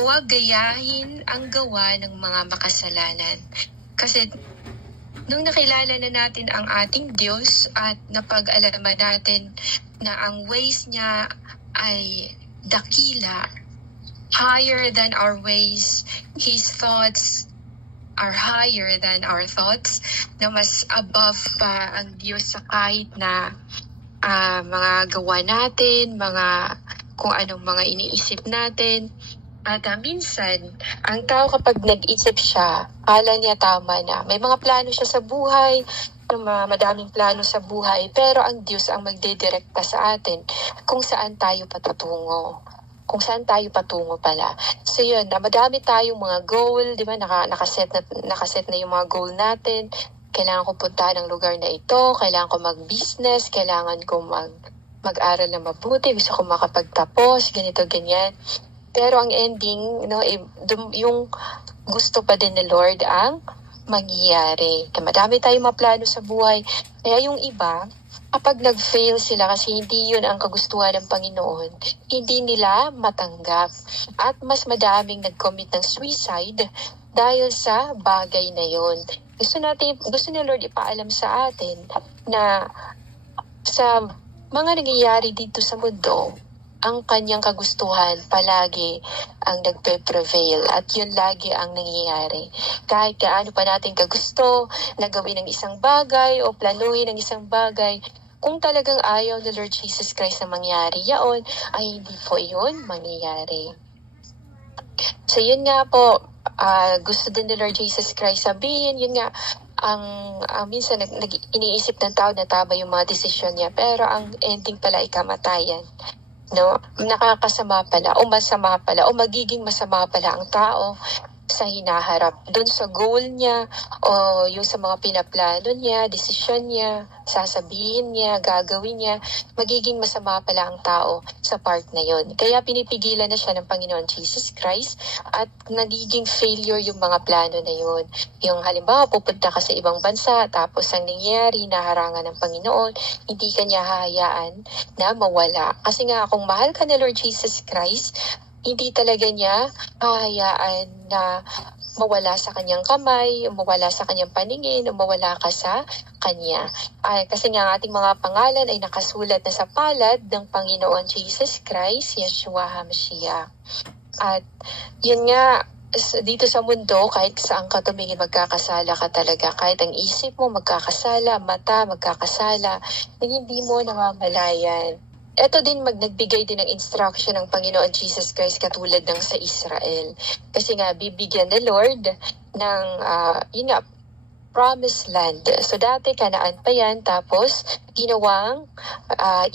huwag gayahin ang gawa ng mga makasalanan. Kasi nung nakilala na natin ang ating Diyos at napag-alaman natin na ang ways niya ay dakila, higher than our ways, His thoughts are higher than our thoughts, na mas above pa ang Diyos sa kahit na mga gawa natin, kung anong mga iniisip natin. At minsan, ang tao kapag nag-isip siya, kala niya tama na. May mga plano siya sa buhay, madaming plano sa buhay, pero ang Diyos ang magdidirekta sa atin kung saan tayo patutungo. Kung saan tayo patungo pala. So yun, madami tayong mga goal, di ba? Nakaset na yung mga goal natin. Kailangan ko punta ng lugar na ito, kailangan ko mag-business, kailangan ko mag-aral na mabuti, gusto ko makapagtapos, ganito, ganyan. Pero ang ending, yung gusto pa din ni Lord ang mangyayari. Madami tayong mga plano sa buhay. Kaya yung iba, kapag nag-fail sila kasi hindi yun ang kagustuhan ng Panginoon, hindi nila matanggap. At mas madaming nag-commit ng suicide dahil sa bagay na yun. Gusto ni Lord ipaalam sa atin na sa mga nangyayari dito sa mundo, ang kanyang kagustuhan palagi ang nagpe-prevail at yun lagi ang nangyayari. Kahit kaano pa natin kagusto na gawin ng isang bagay o planuhin ng isang bagay, kung talagang ayaw ni Lord Jesus Christ na mangyari yaon, ay hindi po yun mangyayari. So yun nga po, gusto din ni Lord Jesus Christ sabihin, yun nga, minsan iniisip ng tao na tama yung mga desisyon niya, pero ang ending pala ay kamatayan. No, nakakasama pala o masama pala o magiging masama pala ang tao sa hinaharap dun sa goal niya o yung sa mga pinaplano niya, desisyon niya, sasabihin niya, gagawin niya, magiging masama pala ang tao sa part na yon. Kaya pinipigilan na siya ng Panginoon Jesus Christ at nagiging failure yung mga plano na yon. Yung halimbawa, pupunta ka sa ibang bansa tapos ang nangyayari, naharangan ng Panginoon, hindi ka niya hahayaan na mawala. Kasi nga, kung mahal ka ni Lord Jesus Christ, hindi talaga niya hahayaan na mawala sa kanyang kamay, mawala sa kanyang paningin, o mawala ka sa kanya. Kasi nga ang ating mga pangalan ay nakasulat na sa palad ng Panginoon Jesus Christ, Yeshua HaMashiach. At yun nga, dito sa mundo, kahit saan ka tumingin, magkakasala ka talaga. Kahit ang isip mo magkakasala, mata magkakasala, na hindi mo namamalayan. Ito din nagbigay din ng instruction ng Panginoon Jesus Christ katulad ng sa Israel. Kasi nga, bibigyan ni Lord ng, promised land. So dati Kanaan pa yan, tapos ginawang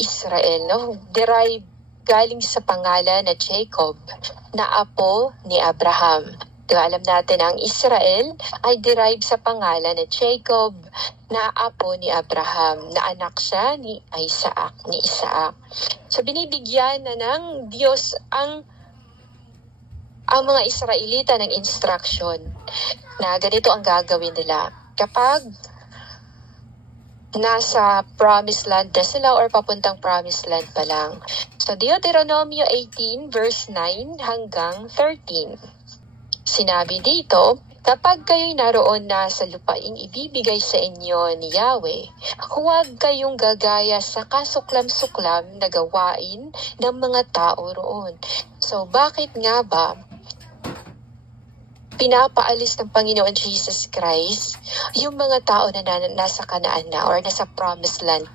Israel. No? Derived galing sa pangalan na Jacob, na apo ni Abraham. Diba, alam natin ang Israel ay derived sa pangalan na Jacob, na apo ni Abraham, na anak siya ni Isaac. So binibigyan na ng Diyos ang mga Israelita ng instruction na ganito ang gagawin nila kapag nasa promised land na sila or papuntang promised land pa lang. So Deuteronomy 18 verse 9 hanggang 13. Sinabi dito, kapag kayo'y naroon na sa lupaing ibibigay sa inyo ni Yahweh, huwag kayong gagaya sa kasuklam-suklam na gawain ng mga tao roon. So bakit nga ba pinapaalis ng Panginoon Jesus Christ yung mga tao na nasa Kanaan na or nasa promised land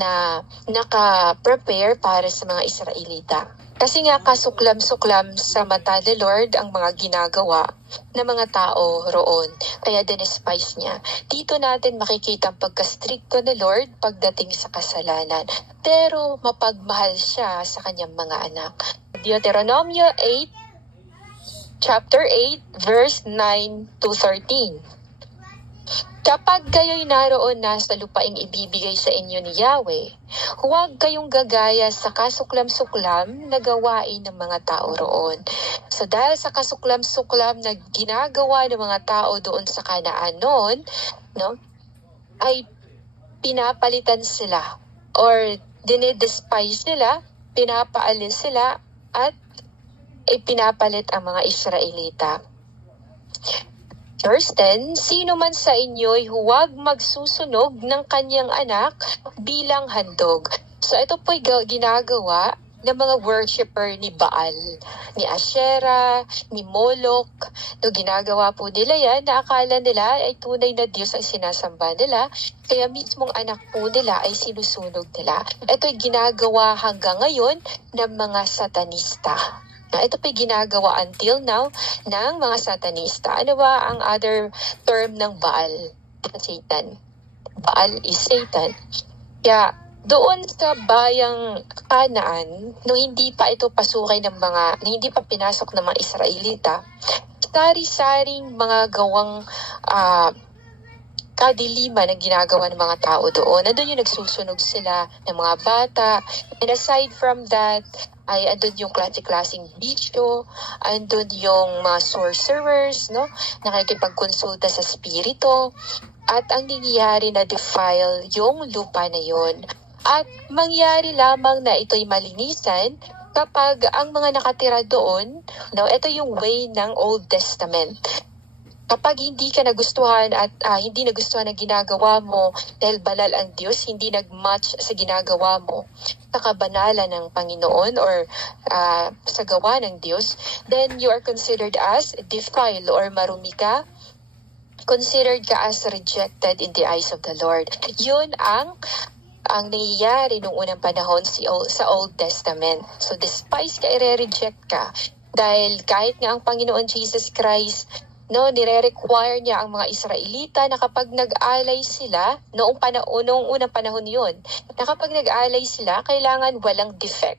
na naka-prepare para sa mga Israelita? Kasi nga kasuklam-suklam sa mata ni Lord ang mga ginagawa ng mga tao roon. Kaya dinispice niya. Dito natin makikita ang pagkastrikto ni Lord pagdating sa kasalanan. Pero mapagmahal siya sa kanyang mga anak. Deuteronomy 8, chapter 8, verse 9 to 13. Kapag kayo'y naroon na sa lupaing ibibigay sa inyo ni Yahweh, huwag kayong gagaya sa kasuklam-suklam na gawain ng mga tao roon. So dahil sa kasuklam-suklam na ginagawa ng mga tao doon sa Kanaan noon, no, ay pinapalitan sila or dinidespise nila, pinapaalis sila at ipinapalit ang mga Israelita. Verse 10, sino man sa inyo'y huwag magsusunog ng kanyang anak bilang handog. So ito po'y ginagawa ng mga worshipper ni Baal, ni Asherah, ni Moloch. No, ginagawa po nila yan na akala nila ay tunay na Diyos ang sinasamba nila, kaya mismong anak po nila ay sinusunog nila. Ito'y ginagawa hanggang ngayon ng mga satanista. Ito po'y ginagawa until now ng mga satanista. Ano ba ang other term ng Baal? Satan. Baal is Satan. Kaya doon sa bayang Kanaan, nung hindi pa ito pasukay ng hindi pa pinasok ng mga Israelita, sari-saring mga gawang kadiliman ang ginagawa ng mga tao doon. Nandun yung nagsusunog sila ng mga bata. And aside from that, ay andun yung klase-klaseng bisyo, andun yung mga sorcerers, no? Nakikipagkonsulta sa spirito, at ang nangyayari na defile yung lupa na yon. At mangyari lamang na ito'y malinisan kapag ang mga nakatira doon, no, ito yung way ng Old Testament. Kapag hindi ka nagustuhan at hindi nagustuhan ang ginagawa mo dahil banal ang Diyos, hindi nag-match sa ginagawa mo sa kabanalan ng Panginoon or sa gawa ng Diyos, then you are considered as defiled or marumi ka, considered ka as rejected in the eyes of the Lord. Yun ang nangyayari noong unang panahon sa Old Testament. So despise ka, i-reject ka. Dahil kahit nga ang Panginoon Jesus Christ, no, nire-require niya ang mga Israelita na kapag nag-alay sila, noong unang panahon yun, na kapag nag-alay sila, kailangan walang defect.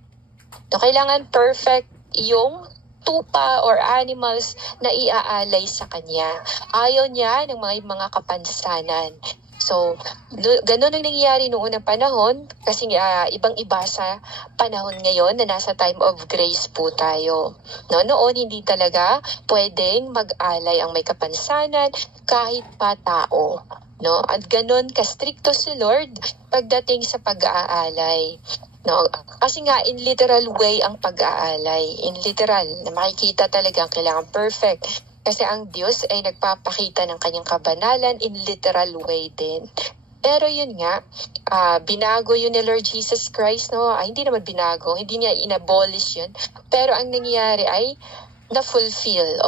No, kailangan perfect yung tupa or animals na iaalay sa kanya. Ayaw niya ng mga kapansanan. So, ganun ang nangyayari noong unang panahon kasi ibang-iba sa panahon ngayon na nasa time of grace po tayo. No, noon hindi talaga pwedeng mag-alay ang may kapansanan kahit pa tao. No? At ganun ka-stricto si Lord pagdating sa pag-aalay. No, kasi nga in literal way ang pag-aalay. In literal, na makikita talaga kailangan perfect. Kasi ang Diyos ay nagpapakita ng kanyang kabanalan in literal way din. Pero yun nga, binago yun ni Lord Jesus Christ, no? Hindi naman binago, hindi niya inabolish yun. Pero ang nangyayari ay na-fulfill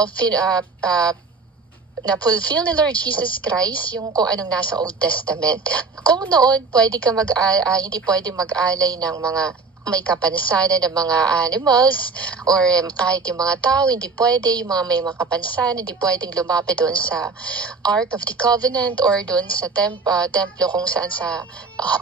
ni Lord Jesus Christ yung kung anong nasa Old Testament. Kung noon hindi pwede mag-alay ng mga may kapansanan ng mga animals or kahit yung mga tao, hindi pwede, yung mga may makapansanan, hindi pwedeng lumapit doon sa Ark of the Covenant or doon sa templo kung saan sa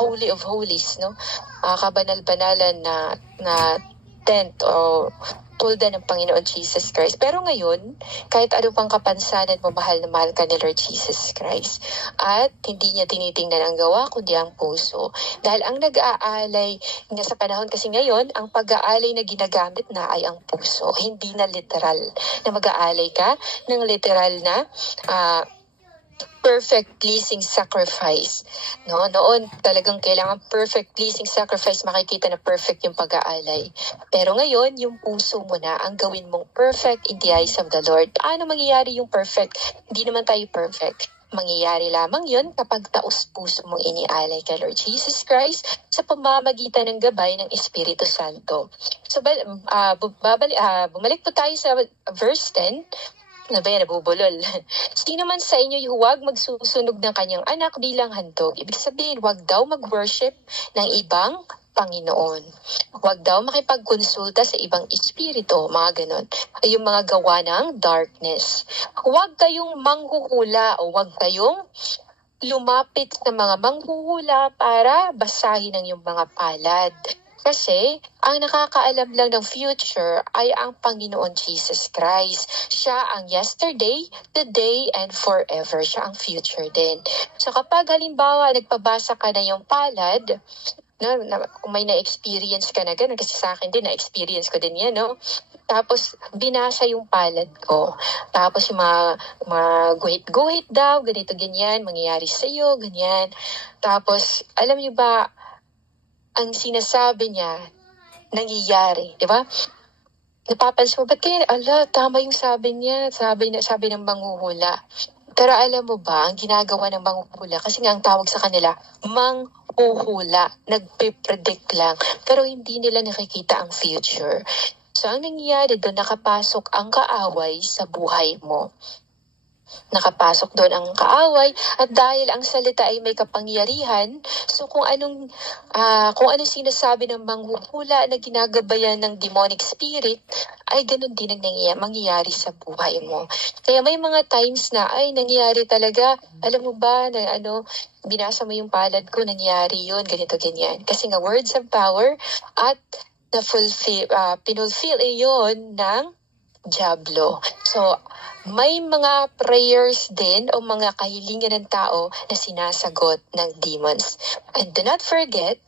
Holy of Holies, no? Kabanal-banalan na tent o tulda ng Panginoon Jesus Christ. Pero ngayon, kahit ano pang kapansanan mo, mahal na mahal ka ni Lord Jesus Christ. At hindi niya tinitingnan ang gawa, kundi ang puso. Dahil ang nag-aalay nga sa panahon kasi ngayon, ang pag-aalay na ginagamit na ay ang puso. Hindi na literal. Na mag-aalay ka ng literal na perfect pleasing sacrifice. No, noon talagang kailangan perfect pleasing sacrifice, makikita na perfect yung pag-aalay. Pero ngayon, yung puso mo na ang gawin mong perfect in the eyes of the Lord. Paano mangyayari yung perfect? Hindi naman tayo perfect. Mangyayari lamang yun kapag taos-puso mong inialay kay Lord Jesus Christ sa pamamagitan ng gabay ng Espiritu Santo. So, bumalik po tayo sa verse 10. Ano ba yan, nabubulol? Sino man sa inyo huwag magsusunog ng kanyang anak bilang handog. Ibig sabihin, huwag daw mag-worship ng ibang Panginoon. Huwag daw makipagkonsulta sa ibang espiritu, mga ganon. Ay yung mga gawa ng darkness. Huwag kayong manghuhula o huwag kayong lumapit sa mga manghuhula para basahin ang iyong mga palad. Kasi ang nakakaalam lang ng future ay ang Panginoon Jesus Christ. Siya ang yesterday, today, and forever. Siya ang future din. So kapag halimbawa nagpabasa ka na yung palad, kung may na-experience ka na gano'n, kasi sa akin din, na-experience ko din yan, no? Tapos, binasa yung palad ko. Tapos, yung mga guhit-guhit daw, ganito, ganyan, mangyayari sa'yo, ganyan. Tapos, alam niyo ba, ang sinasabi niya, nangyayari, di ba? Napapansin mo, ba't kaya, tama yung sabi niya, sabi ng manghuhula. Pero alam mo ba, ang ginagawa ng manghuhula, kasi nga ang tawag sa kanila, manghuhula, nagpe-predict lang, pero hindi nila nakikita ang future. So, ang nangyayari doon, nakapasok ang kaaway sa buhay mo. Nakapasok doon ang kaaway at dahil ang salita ay may kapangyarihan, so kung anong sinasabi ng manghuhula na ginagabayan ng demonic spirit, ay ganun din ang mangyayari sa buhay mo. Kaya may mga times na ay nangyayari talaga, alam mo ba na binasa mo yung palad ko, nangyayari yun, ganito ganyan. Kasi nga words of power at pinulfill iyon ng Diablo. So, may mga prayers din o mga kahilingan ng tao na sinasagot ng demons. And do not forget,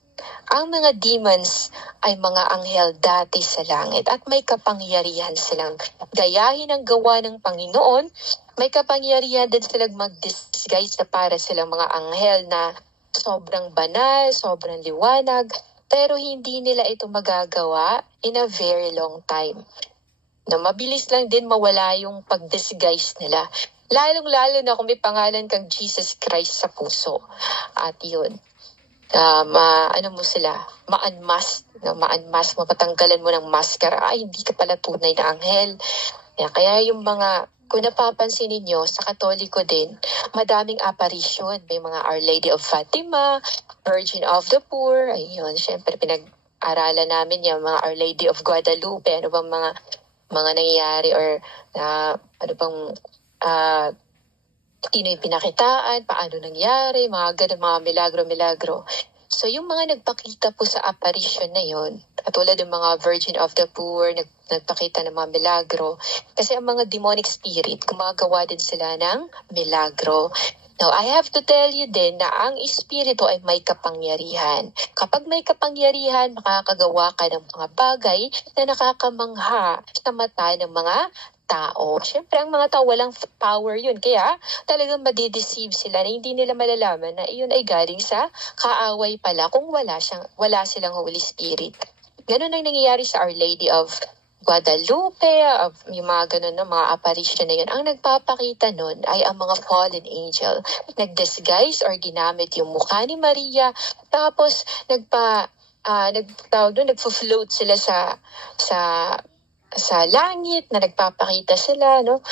ang mga demons ay mga anghel dati sa langit at may kapangyarihan silang gayahin ang gawa ng Panginoon. May kapangyarihan din silang mag-disguise na para silang mga anghel na sobrang banal, sobrang liwanag, pero hindi nila ito magagawa in a very long time. Na mabilis lang din mawala yung pag-disguise nila. Lalong-lalo na kung may pangalan kang Jesus Christ sa puso. At yun, ma-unmask, mapatanggalan mo ng maskara. Ay, hindi ka pala tunay na anghel. Kaya yung kung napapansin ninyo, sa Katoliko din, madaming apparition. May mga Our Lady of Fatima, Virgin of the Poor, ayun, syempre pinag-aralan namin yung mga Our Lady of Guadalupe, ano bang mga nangyayari or sino yung pinakitaan, paano nangyari, mga ganun, mga milagro. So yung mga nagpakita po sa apparition na yun, katulad ng mga Virgin of the Poor, nagpakita ng mga milagro, kasi ang mga demonic spirit, gumagawa din sila ng milagro. Now, I have to tell you din na ang espiritu ay may kapangyarihan. Kapag may kapangyarihan, makakagawa ka ng mga bagay na nakakamangha sa mata ng mga tao. Siyempre, ang mga tao walang power yun. Kaya talagang madideceive sila na hindi nila malalaman na iyon ay galing sa kaaway pala kung wala silang Holy Spirit. Ganun ang nangyayari sa Our Lady of Guadalupe, yung mga ganun na mga apparition na yun. Ang nagpapakita nun ay ang mga fallen angel. Nag-disguise or ginamit yung mukha ni Maria. Tapos, nagfo-float sila sa langit na nagpapakita sila, no?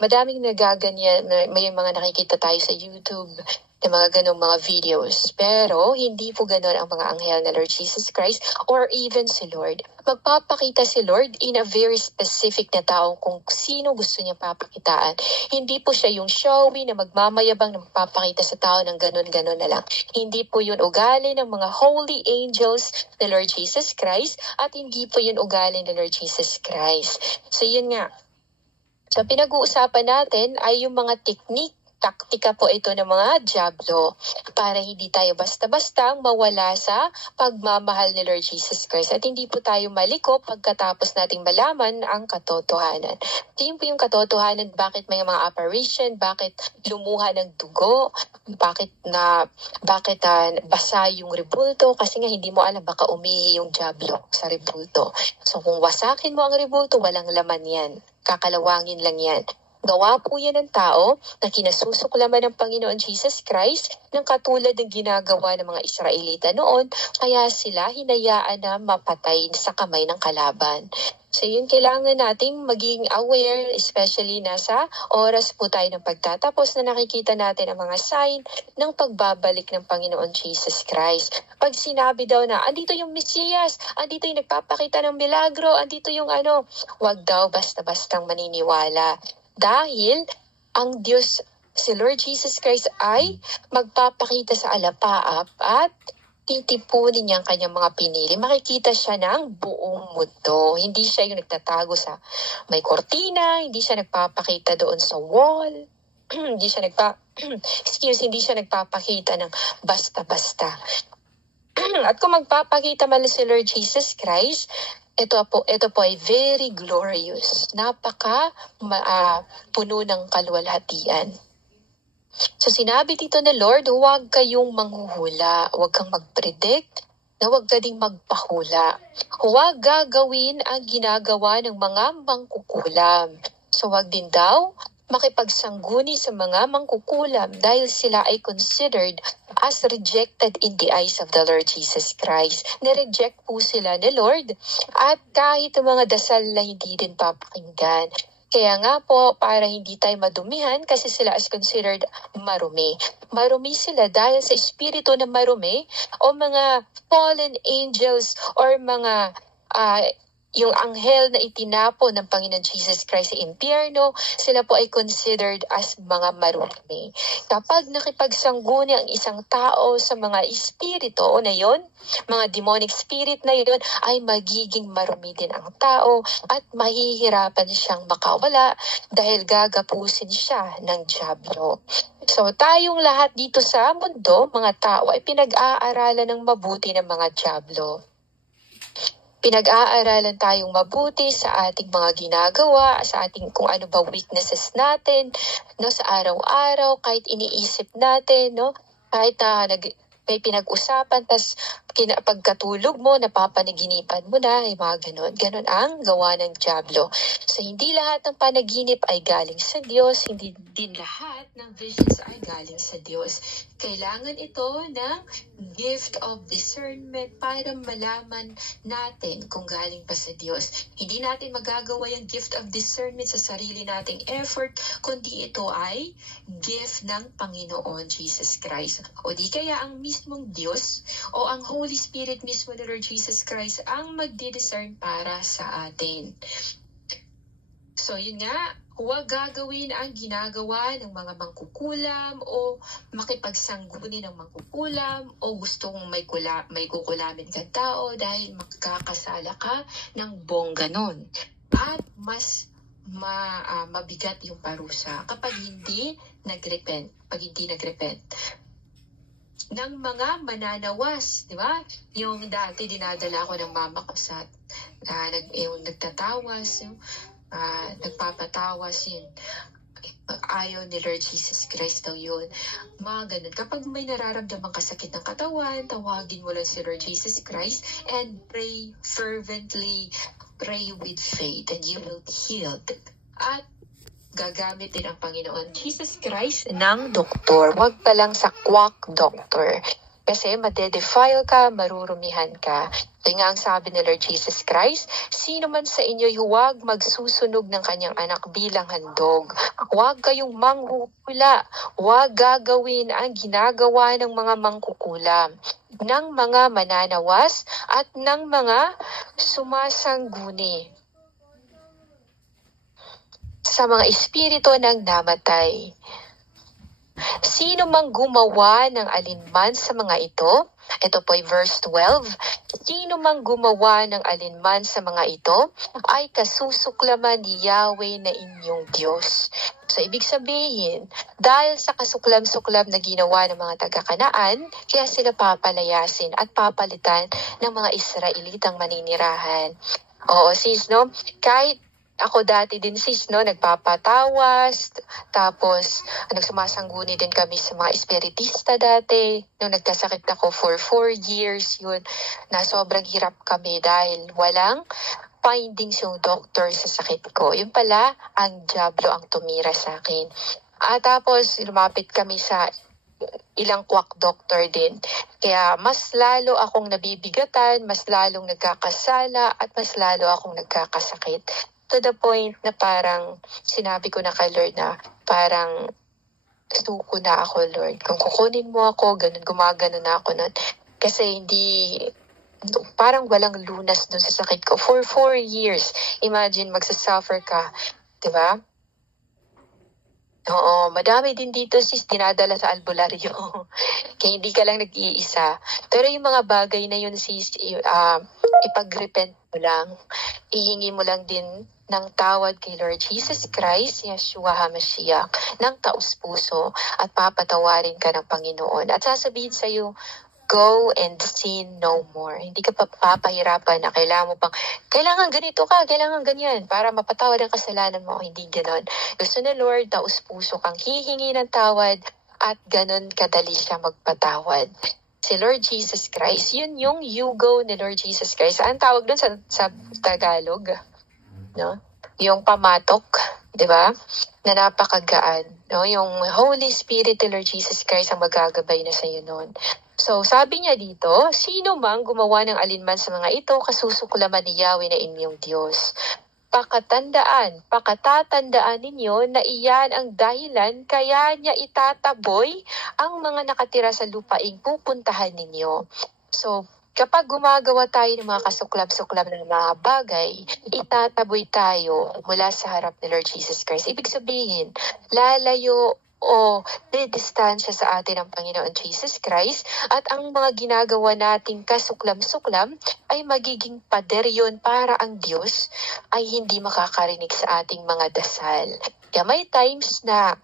Madaming nagaganyan, may mga nakikita tayo sa YouTube ng mga ganong mga videos. Pero, hindi po ganon ang mga anghel na Lord Jesus Christ or even si Lord. Magpapakita si Lord in a very specific na tao kung sino gusto niya papakitaan. Hindi po siya yung showy na magmamayabang na magpapakita sa tao ng ganon-ganon na lang. Hindi po yun ugali ng mga holy angels na Lord Jesus Christ at hindi po yun ugali ng Lord Jesus Christ. So, yun nga. So, pinag-uusapan natin ay yung mga taktika po ito ng mga Diablo para hindi tayo basta-basta mawala sa pagmamahal ni Lord Jesus Christ at hindi po tayo maliko pagkatapos nating malaman ang katotohanan. So yun po yung katotohanan, bakit may mga apparition, bakit lumuha ng dugo, bakit basa yung rebulto, kasi nga hindi mo alam baka umihi yung Diablo sa rebulto. So kung wasakin mo ang rebulto, walang laman yan. Kakalawangin lang yan. Gawa po yan ng tao na kinasusuklaman ng Panginoon Jesus Christ ng katulad ng ginagawa ng mga Israelita noon, kaya sila hinayaan na mapatay sa kamay ng kalaban. So yun, kailangan nating maging aware, especially nasa oras po tayo ng pagtatapos na nakikita natin ang mga sign ng pagbabalik ng Panginoon Jesus Christ. Pag sinabi daw na, andito yung Mesiyas, andito yung nagpapakita ng milagro, andito yung wag daw basta-bastang maniniwala. Dahil ang Diyos, si Lord Jesus Christ ay magpapakita sa alapaap at titipunin niya ang kanyang mga pinili. Makikita siya ng buong mundo. Hindi siya yung nagtatago sa may kortina, hindi siya nagpapakita doon sa wall, hindi siya nagpapakita ng basta-basta. At kung magpapakita man si Lord Jesus Christ, ito po ay very glorious. Puno ng kaluwalhatian. So sinabi dito ni Lord, huwag kayong manghuhula, huwag kang mag-predict, na huwag ka ding magpahula. Huwag gagawin ang ginagawa ng mga mangkukulam. So huwag din daw makipagsangguni sa mga mangkukulam dahil sila ay considered as rejected in the eyes of the Lord Jesus Christ. Nireject po sila ni Lord at kahit ang mga dasal na hindi din papakinggan. Kaya nga po, para hindi tayo madumihan kasi sila is considered marumi. Marumi sila dahil sa espiritu na marumi o mga fallen angels or mga yung anghel na itinapon ng Panginoon Jesus Christ sa impyerno, sila po ay considered as mga marumi. Kapag nakipagsangguni ang isang tao sa mga espiritu na yon, mga demonic spirit na yon, ay magiging marumi din ang tao at mahihirapan siyang makawala dahil gagapusin siya ng dyablo. So tayong lahat dito sa mundo, mga tao, ay pinag-aaralan ng mabuti ng mga dyablo. Pinag-aaralan tayong mabuti sa ating mga ginagawa, sa ating kung ano ba weaknesses natin, no, sa araw-araw, kahit iniisip natin, no, kahit may pinag-usapan, tas pagkatulog mo, napapanaginipan mo na, ay mga ganon. Ganon ang gawa ng dyablo. So, hindi lahat ng panaginip ay galing sa Diyos, hindi din lahat ng visions ay galing sa Diyos. Kailangan ito ng gift of discernment para malaman natin kung galing pa sa Diyos. Hindi natin magagawa yung gift of discernment sa sarili nating effort, kundi ito ay gift ng Panginoon Jesus Christ. O di kaya ang mismong Diyos o ang Holy Spirit mismo ni Lord Jesus Christ ang magdi-discern para sa atin. So yun nga, huwag gagawin ang ginagawa ng mga mangkukulam o makipagsangguni ng mangkukulam o gustong may kukulamin kang tao dahil magkakasala ka ng bongga nun. At mas mabigat yung parusa kapag hindi nagrepent, ng mga mananawas, di ba? Yung dati dinadala ko ng mama ko sa yung nagtatawas, nagpapatawas yun. Ayaw ni Lord Jesus Christ daw yun. Mga ganun. Kapag may nararamdamang kasakit ng katawan, tawagin mo lang si Lord Jesus Christ and pray fervently, pray with faith, and you will be healed. At gagamit din ang Panginoon Jesus Christ ng doktor. Huwag pa lang sa quack doctor. Kasi madedefile ka, marurumihan ka. Ito nga ang sabi ni Lord Jesus Christ, sino man sa inyo'y huwag magsusunog ng kanyang anak bilang handog. Huwag kayong manghuhula. Huwag gagawin ang ginagawa ng mga mangkukulam, ng mga mananawas, at ng mga sumasangguni sa mga espiritu ng namatay. Sino mang gumawa ng alinman sa mga ito, ito po ay verse 12, sino mang gumawa ng alinman sa mga ito, ay kasusuklaman ni Yahweh na inyong Diyos. So, ibig sabihin, dahil sa kasuklam-suklam na ginawa ng mga taga-Kanaan, kaya sila papalayasin at papalitan ng mga Israelitang maninirahan. Oo, sis, no? Kahit ako dati din, sis, no, nagpapatawas, tapos nagsumasangguni din kami sa mga espiritista dati. Nung nagkasakit ako for 4 years, yun, na sobrang hirap kami dahil walang findings yung doctor sa sakit ko. Yun pala, ang dyablo ang tumira sa akin. At tapos, lumapit kami sa ilang quack doctor din. Kaya mas lalo akong nabibigatan, mas lalong nagkakasala, at mas lalo akong nagkakasakit. To the point na parang sinabi ko na kay Lord na parang suko na ako, Lord. Kung kukunin mo ako, ganun, gumagano na ako nun. Kasi parang walang lunas dun sa sakit ko. For 4 years, imagine magsasuffer ka, di ba? Oo, madami din dito, sis, dinadala sa albularyo. Kaya hindi ka lang nag-iisa. Pero yung mga bagay na yun, sis, ipag-repent mo lang. Ihingi mo lang din ng tawad kay Lord Jesus Christ, Yeshua HaMashiach, ng taus-puso, at papatawarin ka ng Panginoon. At sasabihin sa'yo, go and sin no more. Hindi ka papahirapan na kailangan ganito ka, kailangan ganyan, para mapatawad ang kasalanan mo. Hindi ganon. Gusto na Lord, taus-puso kang hihingi ng tawad, at ganon kadali siya magpatawad. si Lord Jesus Christ. Yun yung yugo ni Lord Jesus Christ. Ang tawag doon sa Tagalog, no? Yung pamatok, di ba? Na napakagaan. No? Yung Holy Spirit ni Lord Jesus Christ ang magagabay na sa iyo noon. So, sabi niya dito, sino mang gumawa ng alinman sa mga ito, kasusuklaman ni Yahweh na inyong Diyos. Pakatatandaan ninyo na iyan ang dahilan kaya niya itataboy ang mga nakatira sa lupaing pupuntahan ninyo. So, kapag gumagawa tayo ng mga kasuklab-suklab ng mga bagay, itataboy tayo mula sa harap ni Lord Jesus Christ. Ibig sabihin, lalayo o didistansya sa atin ang Panginoon Jesus Christ at ang mga ginagawa nating kasuklam-suklam ay magiging pader yun para ang Diyos ay hindi makakarinig sa ating mga dasal. Kaya may times na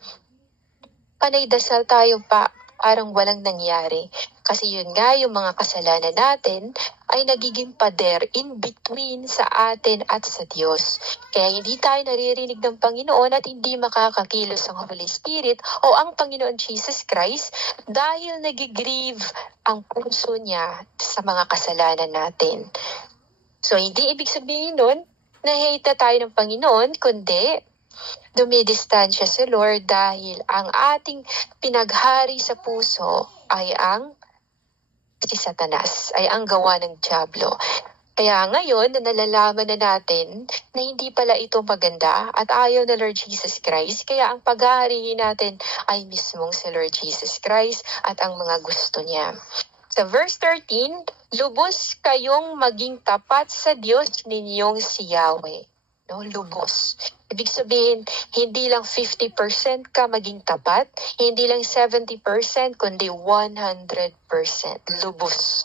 panay dasal tayo pa parang walang nangyari. Kasi yun nga, yung mga kasalanan natin ay nagiging pader in between sa atin at sa Diyos. Kaya hindi tayo naririnig ng Panginoon at hindi makakakilos ang Holy Spirit o ang Panginoon Jesus Christ dahil nagigrieve ang puso niya sa mga kasalanan natin. So, hindi ibig sabihin nun na hate na tayo ng Panginoon, kundi dumidistansya si Lord dahil ang ating pinaghari sa puso ay si Satanas, ay ang gawa ng dyablo. Kaya ngayon na nalalaman na natin na hindi pala ito maganda at ayaw na Lord Jesus Christ, kaya ang paghaharihin natin ay mismong si Lord Jesus Christ at ang mga gusto niya. Sa verse 13, lubos kayong maging tapat sa Diyos ninyong si Yahweh. No, lubos. Ibig sabihin, hindi lang 50% ka maging tapat, hindi lang 70%, kundi 100%. Lubos.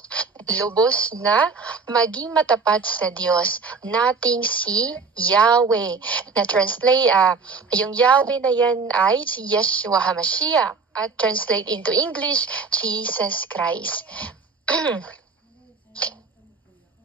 Lubos na maging matapat sa Diyos nating si Yahweh. Na translate, yung Yahweh na yan ay si Yeshua HaMashiach. At translate into English, Jesus Christ.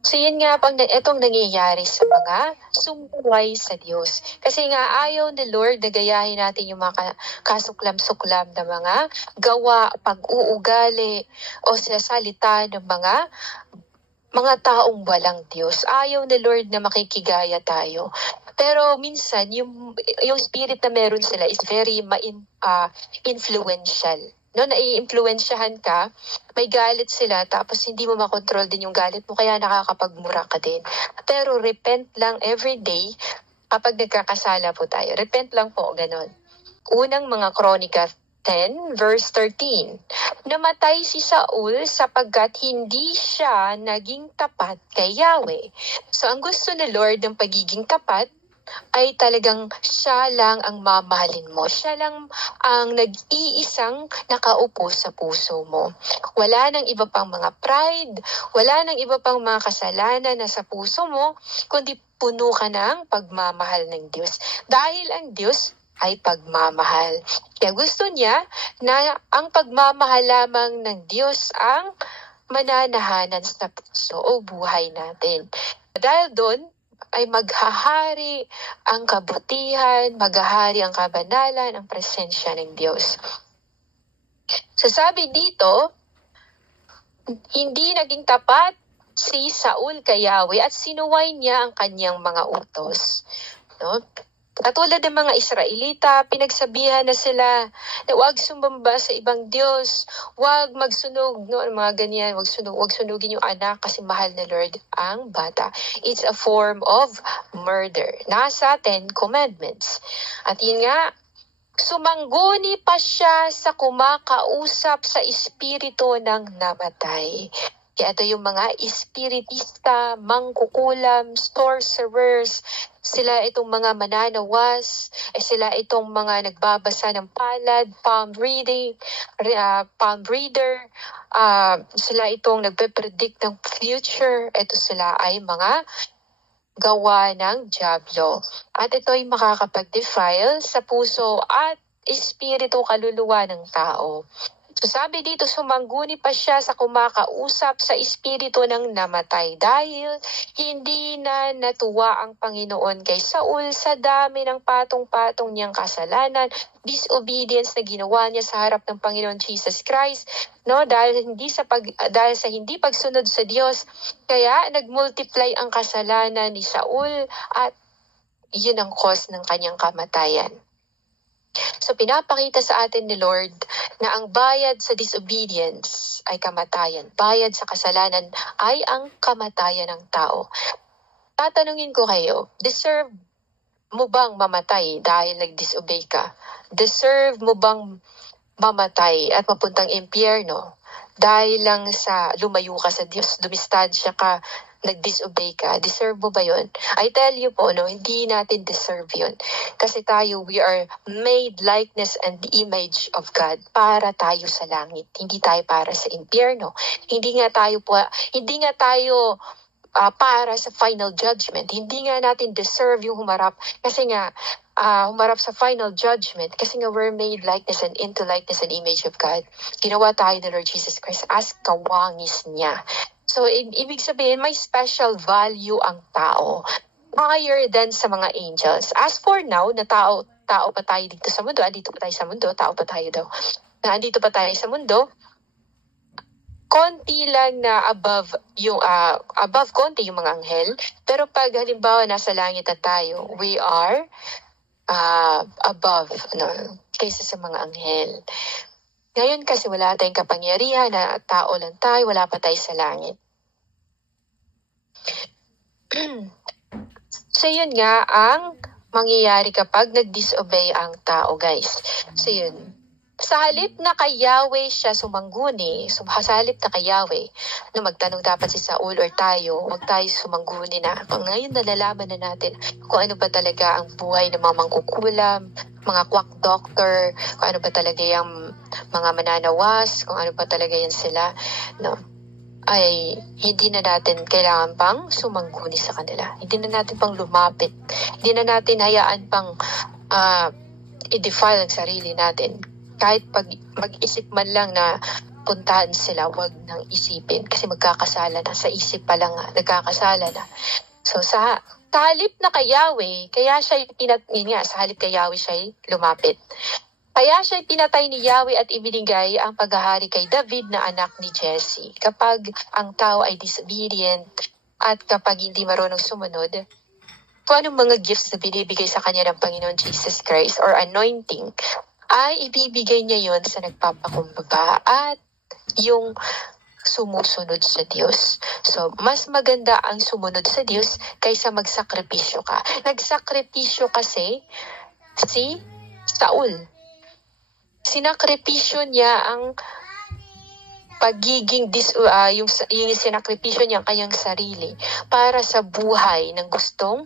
So yun nga pang itong nangyayari sa mga sumuway sa Diyos. Kasi nga ayaw ni Lord na gayahin natin yung mga kasuklam-suklam na mga gawa, pag-uugali o sa salita ng mga taong walang Diyos. Ayaw ni Lord na makikigaya tayo. Pero minsan, yung spirit na meron sila is very influential. No, nai-influensyahan ka, may galit sila, tapos hindi mo makontrol din yung galit mo, kaya nakakapagmura ka din. Pero repent lang every day kapag nagkakasala po tayo. Repent lang po, ganon. Unang mga Kronika 10, verse 13. Namatay si Saul sapagkat hindi siya naging tapat kay Yahweh. So ang gusto ni Lord ng pagiging tapat ay talagang siya lang ang mamahalin mo. Siya lang ang nag-iisang nakaupo sa puso mo. Wala nang iba pang mga pride, wala nang iba pang mga kasalanan na sa puso mo, kundi puno ka ng pagmamahal ng Diyos. Dahil ang Diyos ay pagmamahal. Kaya gusto niya na ang pagmamahal lamang ng Diyos ang mananahanan sa puso o buhay natin. Dahil doon, ay maghahari ang kabutihan, maghahari ang kabanalan, ang presensya ng Diyos. So sabi dito, hindi naging tapat si Saul kay Yahweh at sinuway niya ang kanyang mga utos. No? Katulad ng mga Israelita, pinagsabihan na sila na huwag sumamba sa ibang Diyos, huwag magsunog, no? Mga ganyan, huwag sunugin yung anak kasi mahal na Lord ang bata. It's a form of murder. Nasa 10 Commandments. At yun nga, sumangguni pa siya sa kumakausap sa espiritu ng namatay. Kaya ito yung mga espiritista, mangkukulam, sorcerers, sila itong mga mananawas, sila itong mga nagbabasa ng palad, palm reader, sila itong nagpe-predict ng future. Ito sila ay mga gawa ng dyablo. At ito ay makakapag-defile sa puso at espiritu kaluluwa ng tao. So sabi dito, sumangguni pa siya sa kumakausap sa espiritu ng namatay dahil hindi na natuwa ang Panginoon kay Saul sa dami ng patong-patong niyang kasalanan, disobedience na ginawa niya sa harap ng Panginoon Jesus Christ, no, dahil sa hindi pagsunod sa Diyos, kaya nagmultiply ang kasalanan ni Saul at yun ang cause ng kanyang kamatayan. So pinapakita sa atin ni Lord na ang bayad sa disobedience ay kamatayan. Bayad sa kasalanan ay ang kamatayan ng tao. Tatanungin ko kayo, deserve mo bang mamatay dahil nag-disobey ka? Deserve mo bang mamatay at mapuntang impyerno dahil lang sa lumayo ka sa Diyos, dumistansya ka, nag-disobey ka? Deserve mo ba yun? I tell you po, no, hindi natin deserve yun. Kasi tayo, we are made likeness and the image of God para tayo sa langit. Hindi tayo para sa impyerno. Hindi nga tayo para sa final judgment. Hindi nga natin deserve yung humarap. Kasi nga, humarap sa final judgment. Kasi nga, we're made likeness and into likeness and image of God. Ginawa tayo ng Lord Jesus Christ as kawangis niya. So, ibig sabihin, may special value ang tao. Higher than sa mga angels. As for now, na tao pa tayo dito sa mundo, andito pa tayo sa mundo, tao pa tayo daw. Na andito pa tayo sa mundo, konti lang na above konti yung mga anghel. Pero pag halimbawa nasa langit na tayo, we are above, no, kaysa sa mga anghel. Ngayon kasi wala tayong kapangyarihan na tao lang tayo, wala pa tayo sa langit. So yun nga ang mangyayari kapag nag-disobey ang tao, guys. So yun. Sa halip na kay Yahweh siya sumangguni, sa halip na kay Yahweh, na magtanong dapat si Saul or tayo, huwag tayo sumangguni na. Ngayon nalalaman na natin kung ano ba talaga ang buhay ng mga mangkukulam, mga quack doctor, kung ano ba talaga yung mga mananawas, kung ano ba talaga yan sila, no, ay hindi na natin kailangan pang sumangguni sa kanila. Hindi na natin pang lumapit. Hindi na natin hayaan pang i-defile ang sarili natin. Kahit pag mag-isip man lang na puntahan sila, wag nang isipin. Kasi magkakasala na. Sa isip pa lang nagkakasala na. So sa halip na kay Yahweh, kaya siya sa halip kay Yahweh siya lumapit. Kaya siya pinatay ni Yahweh at ibinigay ang paghahari kay David na anak ni Jesse. Kapag ang tao ay disobedient at kapag hindi marunong sumunod, kung anong mga gifts na binibigay sa kanya ng Panginoon Jesus Christ or anointing, ay ibibigay niya yon sa nagpapakumbaba at yung sumusunod sa Diyos. So, mas maganda ang sumunod sa Diyos kaysa magsakripisyo ka. Nagsakripisyo kasi si Saul. Sinakripisyo niya ang pagiging yung sinakripisyo niya ang kanyang sarili para sa buhay ng gustong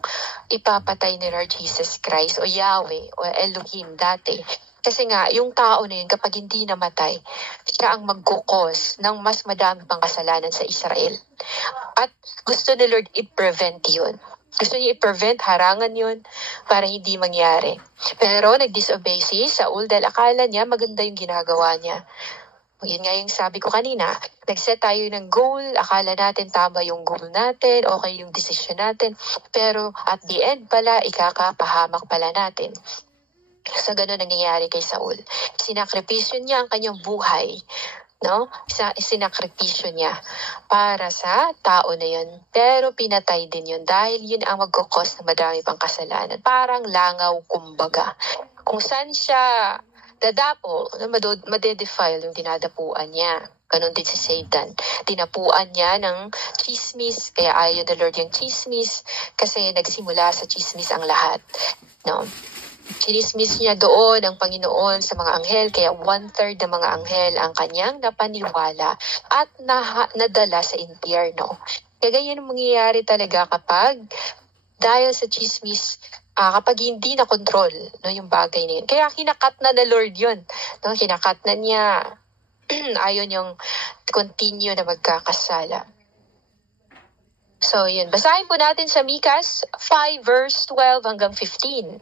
ipapatay ni Lord Jesus Christ o Yahweh o Elohim dati. Kasi nga, yung tao na yun, kapag hindi namatay, siya ang magkukos ng mas madami pang kasalanan sa Israel. At gusto ni Lord i-prevent yun. Gusto niya i-prevent, harangan yun para hindi mangyari. Pero nag-disobey si Saul dahil akala niya maganda yung ginagawa niya. Yun nga yung sabi ko kanina, nag-set tayo ng goal, akala natin tama yung goal natin, okay yung decision natin, pero at the end pala, ikakapahamak pala natin. So, ganun nangyayari kay Saul. Sinakripisyo niya ang kanyang buhay, no? Sinakripisyo niya para sa tao na yun. Pero pinatay din yun dahil yun ang magkukos ng madami pang kasalanan. Parang langaw, kumbaga. Kung saan siya dadapo, madedefile yung dinadapuan niya. Ganon din si Satan. Dinapuan niya ng chismis, kaya ayaw na Lord yung chismis, kasi nagsimula sa chismis ang lahat. No? Chinismis niya doon ang Panginoon sa mga anghel, kaya 1/3 ng mga anghel ang kanyang napaniwala at nadala sa impyerno. Kaya ganyan ang mangyayari talaga kapag dahil sa chismis, kapag hindi na control, no, yung bagay na yun. Kaya kinakat na Lord yun. No? Kinakat na niya. Ayaw niyang continue na magkakasala. So, yun. Basahin po natin sa Mikas 5 verse 12 hanggang 15.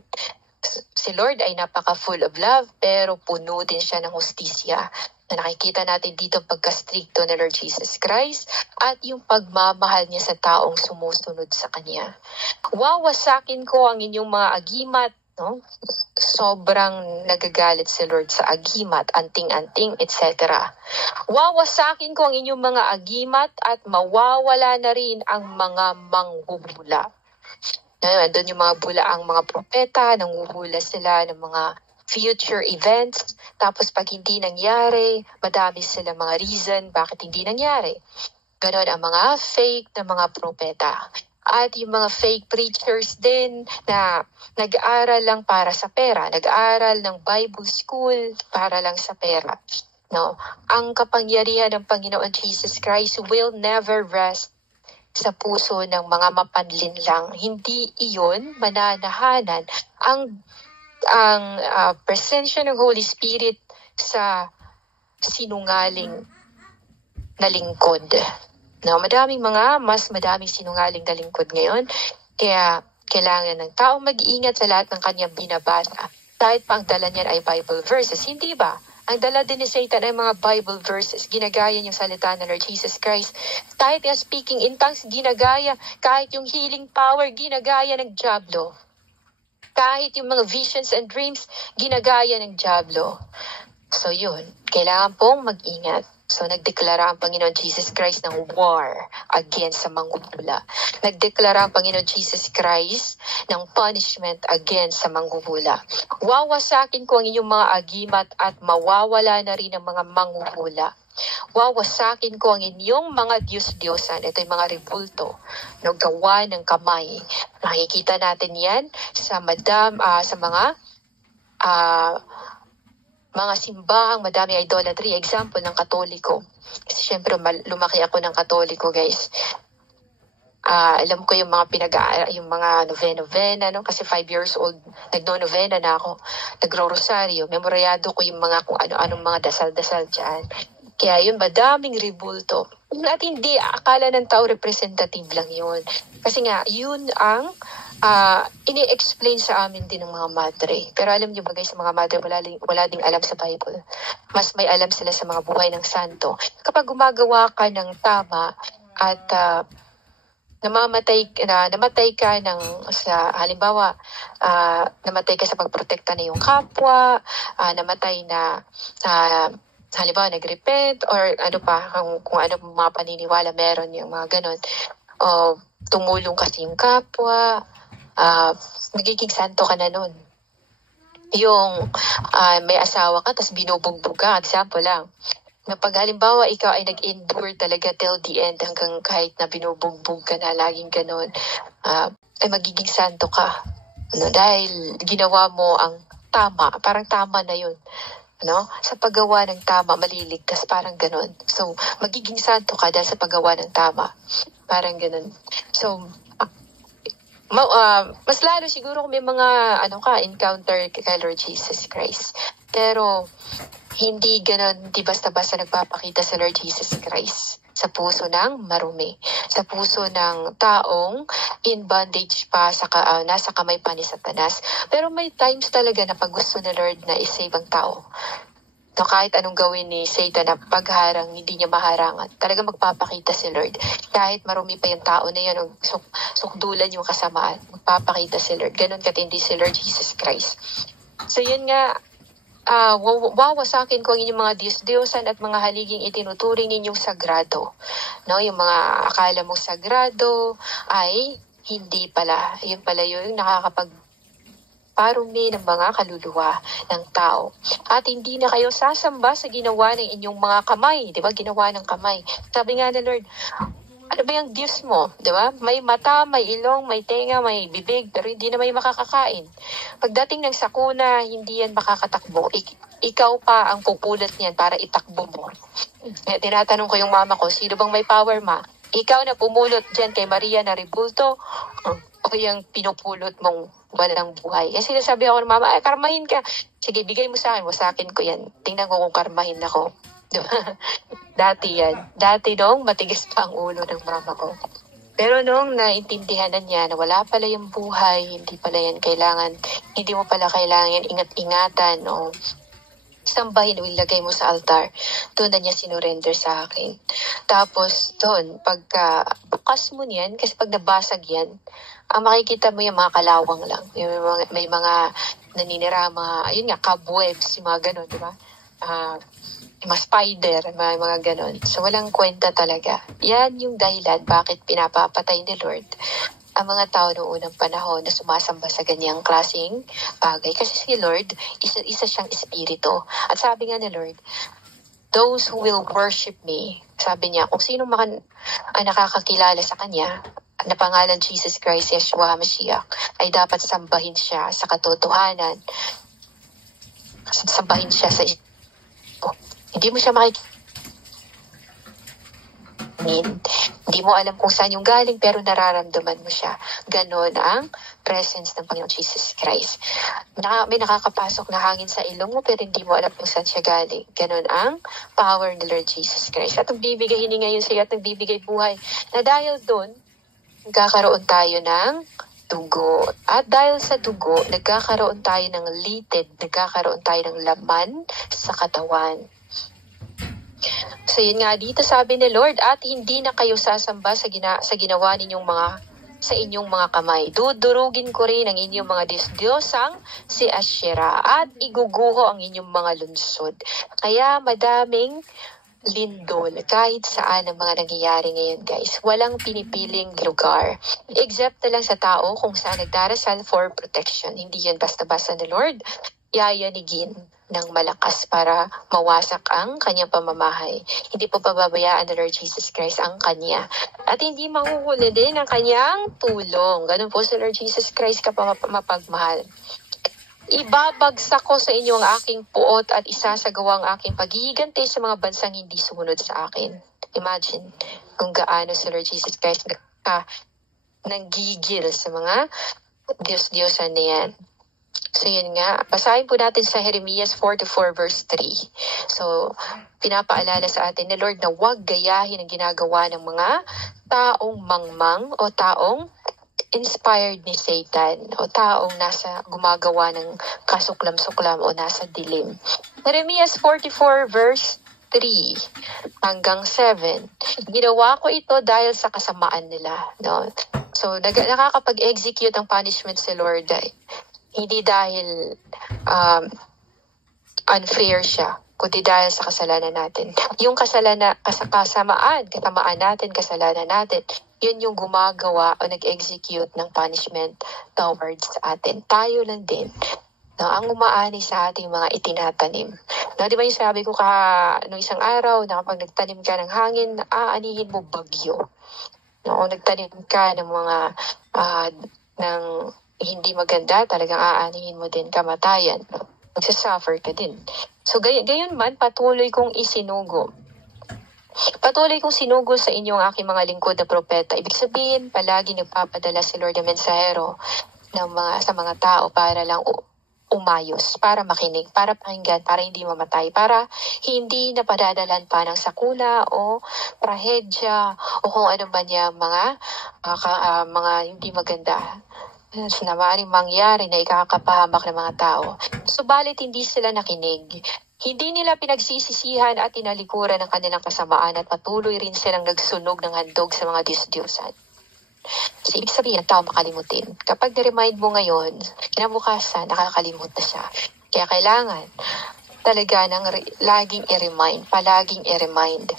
Si Lord ay napaka-full of love, pero puno din siya ng hustisya. Na nakikita natin dito pagka-stricto ng Lord Jesus Christ at yung pagmamahal niya sa taong sumusunod sa Kanya. Wawasakin ko ang inyong mga agimat, no? Sobrang nagagalit si Lord sa agimat, anting-anting, etc. Wawasakin ko ang inyong mga agimat at mawawala na rin ang mga manghubula. Doon yung mga bulaang mga propeta, nanguhula sila ng mga future events. Tapos pag hindi nangyari, madami sila mga reason bakit hindi nangyari. Ganon ang mga fake na mga propeta. At yung mga fake preachers din na nag-aaral lang para sa pera, nag-aaral ng Bible school para lang sa pera. No, ang kapangyarihan ng Panginoon Jesus Christ will never rest sa puso ng mga mapanlin lang. Hindi iyon mananahanan ang presensya ng Holy Spirit sa sinungaling na lingkod. No, mas madaming sinungaling na lingkod ngayon. Kaya kailangan ng taong mag-iingat sa lahat ng kanyang binabasa. Kahit pa ang dala niyan ay Bible verses. Hindi ba? Ang dala din ni Satan ay mga Bible verses. Ginagaya yung salita ng Lord Jesus Christ. Kahit yung speaking in tongues, ginagaya. Kahit yung healing power, ginagaya ng dyablo. Kahit yung mga visions and dreams, ginagaya ng dyablo. So yun, kailangan pong mag-ingat. So nagdeklara ang Panginoon Jesus Christ ng war against sa manghubula. Nagdeklara ang Panginoon Jesus Christ ng punishment against sa manghubula. Wawasakin ko ang inyong mga agimat at mawawala na rin ang mga manghubula. Wawasakin ko ang inyong mga Diyos-Diyosan. Ito yung mga rebulto, no, gawa ng kamay. Nakikita natin yan sa mga simbahang madami idolatry. Example ng Katoliko. Kasi syempre lumaki ako ng Katoliko, guys. Alam ko yung mga yung mga novena, no? Kasi 5 years old, nagno-novena na ako. Nagro-rosaryo. Memoryado ko yung mga kung ano-anong mga dasal-dasal dyan. Kaya yun, madaming rebulto. At hindi, akala ng tao representative lang yun. Kasi nga, yun ang ini-explain sa amin din ng mga madre. Pero alam niyo ba guys, sa mga madre, wala ding alam sa Bible. Mas may alam sila sa mga buhay ng santo. Kapag gumagawa ka ng tama at namatay ka halimbawa, namatay ka sa pagprotekta na yung kapwa, namatay na halimbawa nag-repent or ano pa, kung ano mga paniniwala meron yung mga ganon, o tumulong kasi yung kapwa, magiging santo ka na nun. Yung may asawa ka tapos binubugbog ka, example lang, na pag halimbawa ikaw ay nag-endure talaga till the end hanggang kahit na binubugbog ka na laging ganon, ay magiging santo ka, no? Dahil ginawa mo ang tama, parang tama na yun, no? Sa paggawa ng tama, maliligtas, parang ganun. So, magiging santo ka dahil sa paggawa ng tama. Parang ganun. So, mas lalo siguro kung may mga encounter kay Lord Jesus Christ. Pero, hindi ganun, di basta-basta nagpapakita sa Lord Jesus Christ sa puso ng marumi, sa puso ng taong in bondage pa, nasa kamay pa ni Satanas. Pero may times talaga na pag gusto na Lord na isave ang tao, no, kahit anong gawin ni Satan na pagharang, hindi niya maharangan. Talaga magpapakita si Lord. Kahit marumi pa yung tao na yun, sukdulan yung kasamaan, magpapakita si Lord. Ganon katindi si Lord Jesus Christ. So yun nga, wawasakin ko ang inyong mga Diyos-Diyosan at mga haliging itinuturing ninyong sagrado. No, yung mga akala mong sagrado ay hindi pala. Yun pala yung nakakapagparumi ng mga kaluluwa ng tao. At hindi na kayo sasamba sa ginawa ng inyong mga kamay. Di ba? Ginawa ng kamay. Sabi nga ng Lord, ano ba yung Diyos mo? Di ba? May mata, may ilong, may tenga, may bibig, pero hindi na may makakakain. Pagdating ng sakuna, hindi yan makakatakbo. Ikaw pa ang pupulot niyan para itakbo mo. Tinatanong ko yung mama ko, sino bang may power, ma? Ikaw na pumulot dyan kay Maria na rebulto, o yung pinupulot mong walang buhay? Kasi sinasabi ako ng mama, karmahin ka. Sige, bigay mo sa akin, wasakin ko yan. Tingnan ko kung karmahin ako. Dati yan. Dati nung matigas pa ang ulo ng mama ko. Pero nung naintindihan na niya na wala pala yung buhay, hindi mo pala kailangan ingat-ingatan o sambahin o ilagay mo sa altar, doon na niya sinurrender sa akin. Tapos doon, pagka bukas mo niyan, kasi pag nabasag yan, ang makikita mo yung mga kalawang lang. May mga naninira, ayun nga, cobwebs, yung mga ganun, di ba? Mga spider, mga ganon. So, walang kwenta talaga. Yan yung dahilan bakit pinapapatay ni Lord ang mga tao noong unang panahon na sumasamba sa ganyang klaseng bagay. Kasi si Lord, isa siyang espiritu. At sabi nga ni Lord, those who will worship me, sabi niya, kung sino nakakakilala sa kanya, na pangalan Jesus Christ, Yeshua HaMashiach, ay dapat sambahin siya sa katotohanan. Sambahin siya sa hindi mo siya hindi mo alam kung saan yung galing, pero nararamdaman mo siya. Ganon ang presence ng Panginoon Jesus Christ. May nakakapasok na hangin sa ilong mo, pero hindi mo alam kung saan siya galing. Ganon ang power ni Lord Jesus Christ. At nagbibigay hininga yun sa'yo at nagbibigay buhay. Na dahil doon, nagkakaroon tayo ng dugo. At dahil sa dugo, nagkakaroon tayo ng litid, nagkakaroon tayo ng laman sa katawan. So yun nga dito sabi ni Lord, at hindi na kayo sasamba sa ginawa ninyong sa inyong mga kamay. Dudurugin ko rin ang inyong mga Diyosang si Asherah at iguguho ang inyong mga lunsod. Kaya madaming lindol kahit saan ang mga nangyayari ngayon, guys. Walang pinipiling lugar. Except na lang sa tao kung saan nagdarasal for protection. Hindi yan basta-basta ni Lord yayanigin ng malakas para mawasak ang kanyang pamamahay. Hindi po pababayaan ng Lord Jesus Christ ang kanya. At hindi mahuhuli din ang kanyang tulong. Ganun po si Lord Jesus Christ mapagmahal. Ibabagsak ko sa inyo ang aking puot at isasagawa ang aking paghihiganti sa mga bansang hindi sumunod sa akin. Imagine kung gaano si Lord Jesus Christ nanggigil sa mga Diyos-Diyosan na yan. So yun nga, basahin po natin sa Jeremias 4:4 verse 3. So, pinapaalala sa atin ni Lord na huwag gayahin ang ginagawa ng mga taong mangmang o taong inspired ni Satan o taong gumagawa ng kasuklam-suklam o nasa dilim. Jeremias 44 verse 3 hanggang 7. Ginawa ko ito dahil sa kasamaan nila. No? So, nakakapag-execute ang punishment si Lord. Hindi dahil unfair siya, kundi dahil sa kasalanan natin. Yung kasamaan natin, kasalanan natin, yun yung gumagawa o nag-execute ng punishment towards atin. Tayo lang din. No, ang umaani sa ating mga itinatanim. No, di ba yung sabi ko nung isang araw na kapag nagtanim ka ng hangin, aanihin mo bagyo. No, kung nagtanim ka ng mga ng hindi maganda, talagang aanihin mo din kamatayan. Magsasuffer ka din. So, gayon man, patuloy kong isinugo. Patuloy kong sinugo sa inyo ang aking mga lingkod na propeta. Ibig sabihin, palagi nagpapadala si Lord na mensahero sa mga tao para lang umayos, para makinig, para pakinggan, para hindi mamatay, para hindi napadadalan pa ng sakuna o trahedya o kung ano ba niya mga hindi maganda na maaaring mangyari na ikakapahamak ng mga tao. Subalit hindi sila nakinig. Hindi nila pinagsisisihan at tinalikuran ng kanilang kasamaan at patuloy rin silang nagsunog ng handog sa mga Diyos-Diyosan. So, ibig sabihin, ang tao makalimutin. Kapag na-remind mo ngayon, kinabukasan, nakakalimut na siya. Kaya kailangan talaga laging palaging i-remind.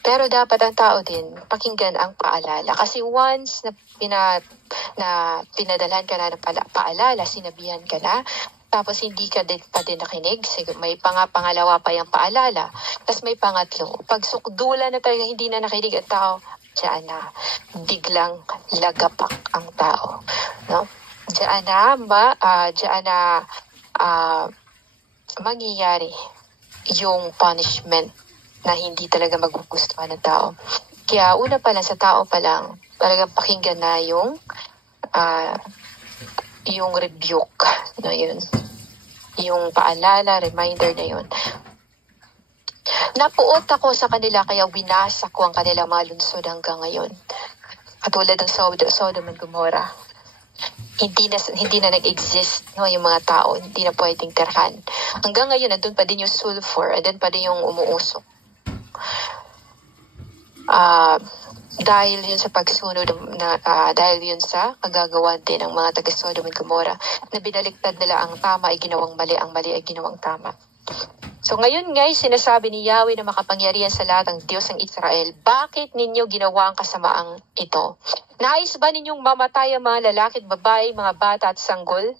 Pero dapat ang tao din pakinggan ang paalala. Kasi once na pinadalhan ka na ng paalala, sinabihan ka na, tapos hindi ka pa din nakinig, may pangalawa pa yung paalala, tapos may pangatlo. Pag sukdulan na talaga hindi na nakinig ang tao, diyan na biglang lagapak ang tao. No? Diyan na mangyayari yung punishment na hindi talaga magugustuhan ng tao. Kaya una pa lang, sa tao pa lang, talagang pakinggan na yung rebuke. No, yun. Yung paalala, reminder na yun. Napuot ako sa kanila kaya winasak ko ang kanilang mga lunsod hanggang ngayon. Katulad ng Sodom and Gomorrah. Hindi na nag-exist, no, yung mga tao, hindi na pwedeng tirhan. Hanggang ngayon, nandun pa din yung sulfur, and then pa din yung umuusok. Dahil yun sa pagsunod, dahil yun sa kagagawa din ng mga taga Sodom and Gomorrah, na binaliktad nila ang tama ay ginawang mali, ang mali ay ginawang tama. So ngayon guys, sinasabi ni Yahweh na makapangyarihan sa lahat ang Diyos ng Israel, bakit ninyo ginawa ang kasamaang ito? Nais ba ninyong mamatay ang mga lalaki at babae, mga bata at sanggol?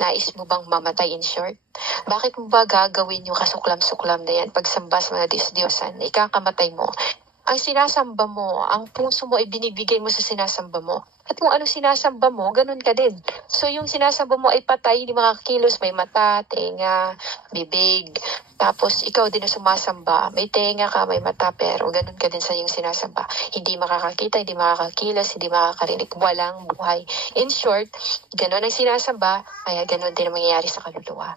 Nais mo bang mamatay in short? Bakit mo ba gagawin yung kasuklam-suklam na yan pagsamba sa mga Diyos-Diyosan? Ikakamatay mo. Ang sinasamba mo, ang puso mo ay binibigay mo sa sinasamba mo. At kung ano sinasamba mo, ganun ka din. So yung sinasamba mo ay patay, hindi makakilos, may mata, tenga, bibig. Tapos ikaw din na sumasamba, may tenga ka, may mata, pero ganun ka din sa yung sinasamba. Hindi makakakita, hindi makakakilos, hindi makakarinig, walang buhay. In short, ganun ang sinasamba, kaya ganun din ang mangyayari sa kaluluwa.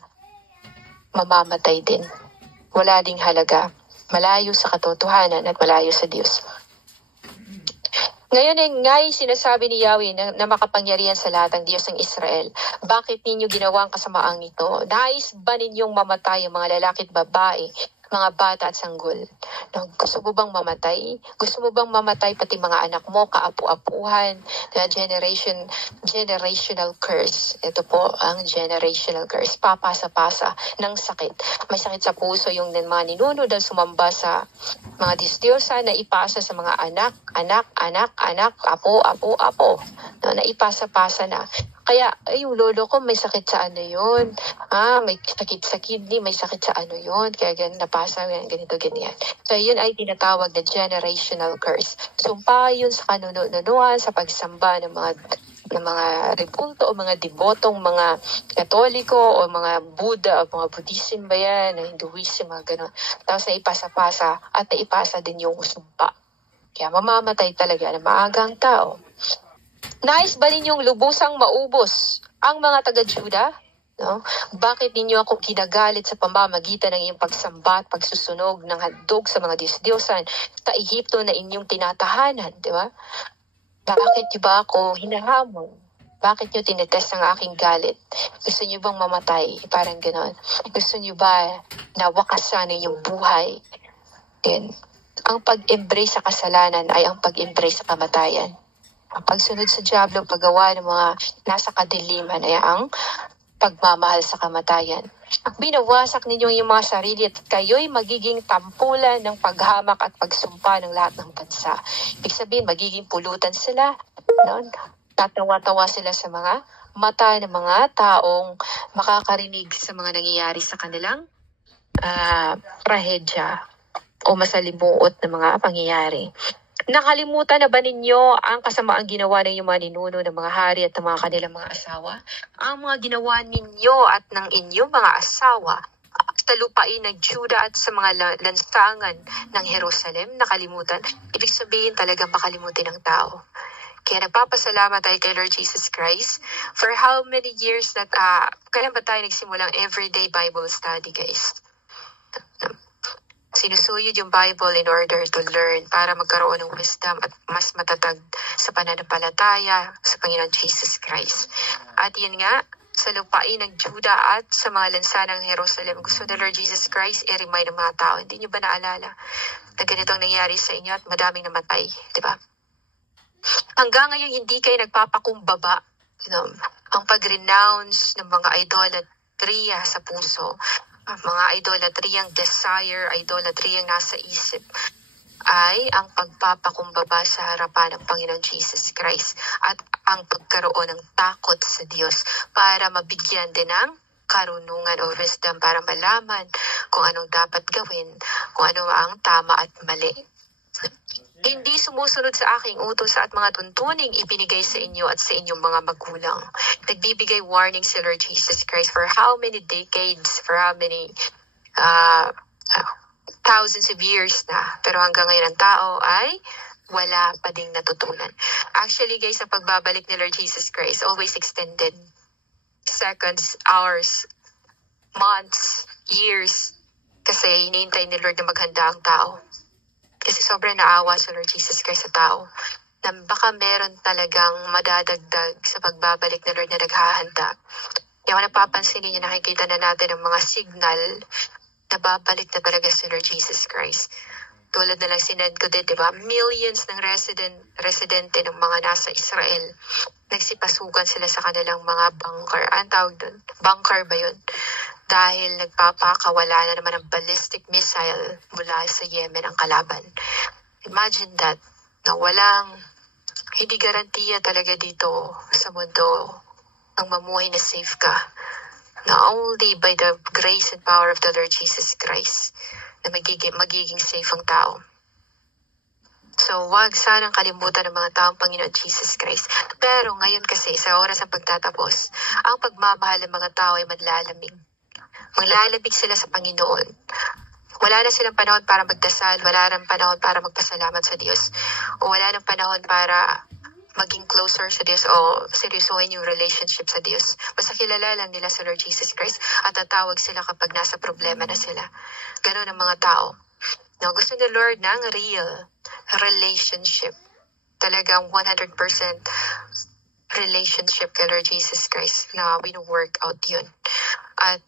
Mamamatay din. Wala ding halaga. Malayo sa katotohanan at malayo sa Diyos. Ngayon ay sinasabi ni Yahweh na makapangyarihan sa lahat ang Diyos ng Israel. Bakit ninyo ginawa ang kasamaang ito? Nais ba ninyong mamatay ang mga lalaki at babae, mga bata at sanggol? Gusto mo bang mamatay? Gusto mo bang mamatay pati mga anak mo, kaapu-apuhan, generational curse? Ito po ang generational curse. Papasa-pasa ng sakit. May sakit sa puso yung mga ninuno dahil sumamba sa mga Diyos-Diyosa na ipasa sa mga anak, apo. Na ipasa-pasa na. Kaya, yung lolo ko may sakit sa ano yun. May sakit sa kidney, may sakit sa ano yun. Kaya napasa, ganito, ganyan. So, yun ay tinatawag na generational curse. Sumpa yun sa kanunuan, sa pagsamba ng mga rebulto o mga debotong mga Katoliko o mga Buddha o mga Buddhism ba yan, Hinduism, mga gano'n. Tapos naipasa-pasa at naipasa din yung sumpa. Kaya mamamatay talaga na maagang tao. Nais ba ninyong lubusang maubos ang mga taga-Juda? No? Bakit ninyo ako kinagalit sa pamamagitan ng iyong pagsamba at pagsusunog ng handog sa mga Diyos-Diyosan sa Ehipto na inyong tinatahanan? Di ba? Bakit niyo ba ako hinahamon? Bakit niyo tinetest ang aking galit? Gusto niyo bang mamatay? Parang gano'n. Gusto niyo ba na wakasan ang inyong buhay? Then, ang pag-embrace sa kasalanan ay ang pag-embrace sa kamatayan. Ang pagsunod sa Diablo, paggawa ng mga nasa kadiliman ay ang pagmamahal sa kamatayan. Binawasak ninyo yung mga sarili at kayo'y magiging tampulan ng paghamak at pagsumpa ng lahat ng bansa. Ibig sabihin, magiging pulutan sila. No? Tatawa-tawa sila sa mga mata ng mga taong makakarinig sa mga nangyayari sa kanilang trahedya o masalimuot na mga pangyayari. Nakalimutan na ba ninyo ang kasamaang ginawa ng inyong mga ninuno ng mga hari at ng mga kanilang mga asawa? Ang mga ginawa ninyo at ng inyong mga asawa sa lupain ng Juda at sa mga lansangan ng Jerusalem, nakalimutan. Ibig sabihin talagang makalimutin ng tao. Kaya nagpapasalamat tayo kay Lord Jesus Christ for how many years na kailan ba tayo nagsimulang everyday Bible study, guys? Sinusuyod yung Bible in order to learn para magkaroon ng wisdom at mas matatag sa pananampalataya sa Panginoon Jesus Christ. At yun nga, sa lupain ng Juda at sa mga lansanang Jerusalem, gusto ng Lord Jesus Christ i-remind ng mga tao. Hindi nyo ba naalala na ganito ang nangyari sa inyo at madaming namatay? Diba? Hanggang ngayon, hindi kayo nagpapakumbaba. Ang pag-renounce ng mga idolatriya sa puso, mga idolatriyang desire, idolatriyang nasa isip, ay ang pagpapakumbaba sa harapan ng Panginoon Jesus Christ at ang pagkaroon ng takot sa Diyos para mabigyan din ng karunungan o wisdom para malaman kung anong dapat gawin, kung ano ang tama at mali. Hindi sumusunod sa aking utos at mga tuntuning ibinigay sa inyo at sa inyong mga magulang. Nagbibigay warning si Lord Jesus Christ for how many decades, for how many thousands of years na. Pero hanggang ngayon ang tao ay wala pa ding natutunan. Actually guys, ang pagbabalik ni Lord Jesus Christ always extended. Seconds, hours, months, years. Kasi hinihintay ni Lord na maghanda ang tao. Kasi sobrang naawa sa Lord Jesus Christ sa tao. na baka meron talagang madadagdag sa pagbabalik na Lord na naghahanda. Kaya kung napapansin ninyo, nakikita na natin ang mga signal na babalik na talaga si Lord Jesus Christ. Tulad na lang sinend ko din, di ba? Millions ng residente ng mga nasa Israel, nagsipasukan sila sa kanilang mga bunker. Ang tawag doon? Bunker ba yun? Dahil nagpapakawala na naman ng ballistic missile mula sa Yemen ang kalaban. Imagine that, na hindi garantiya talaga dito sa mundo ang mamuhay na safe ka. Na only by the grace and power of the Lord Jesus Christ na magiging safe ang tao. So, wag sanang kalimutan ng mga taong Panginoon Jesus Christ. Pero ngayon kasi, sa oras ng pagtatapos, ang pagmamahal ng mga tao ay manlalamig. Maglalamig sila sa Panginoon. Wala na silang panahon para magdasal, wala nang panahon para magpasalamat sa Diyos, o wala nang panahon para maging closer sa Diyos o seryosohin yung relationship sa Diyos. Basta kilala lang nila sa Lord Jesus Christ at tatawag sila kapag nasa problema na sila. Ganon ang mga tao. Now, gusto ni Lord ng real relationship. Talagang 100% relationship kay Lord Jesus Christ na wino-work out yun. At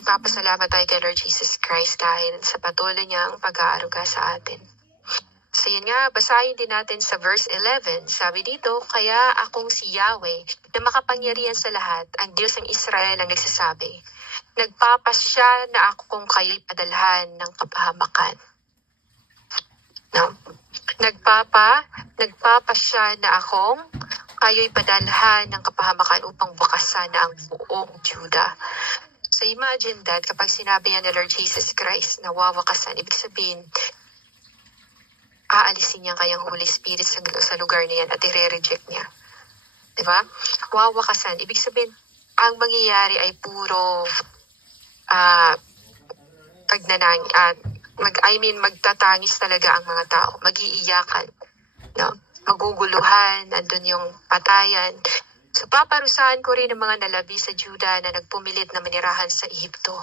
papasalamat tayo kay Lord Jesus Christ dahil sa patuloy niyang pag-aaruga sa atin. So yun nga, basahin din natin sa verse 11. Sabi dito, kaya akong si Yahweh na makapangyarihan sa lahat, ang Diyos ng Israel ang nagsasabi, nagpapasya na ako kung kayo'y padalhan ng kapahamakan. No? Nagpapasya na akong kayo'y padalhan ng kapahamakan upang wakasan na ang buong Juda. So imagine that kapag sinabi niya ni Lord Jesus Christ na wawakasan, ibig sabihin, aalisin niya kayang Holy Spirit sa lugar na yan at i-reject niya. Diba? Wawakasan. Ibig sabihin, ang mangyayari ay puro magtatangis talaga ang mga tao. Mag-iiyakan. No? Maguguluhan. Andun yung patayan. So, paparusahan ko rin ang mga nalabi sa Juda na nagpumilit na manirahan sa Ehipto.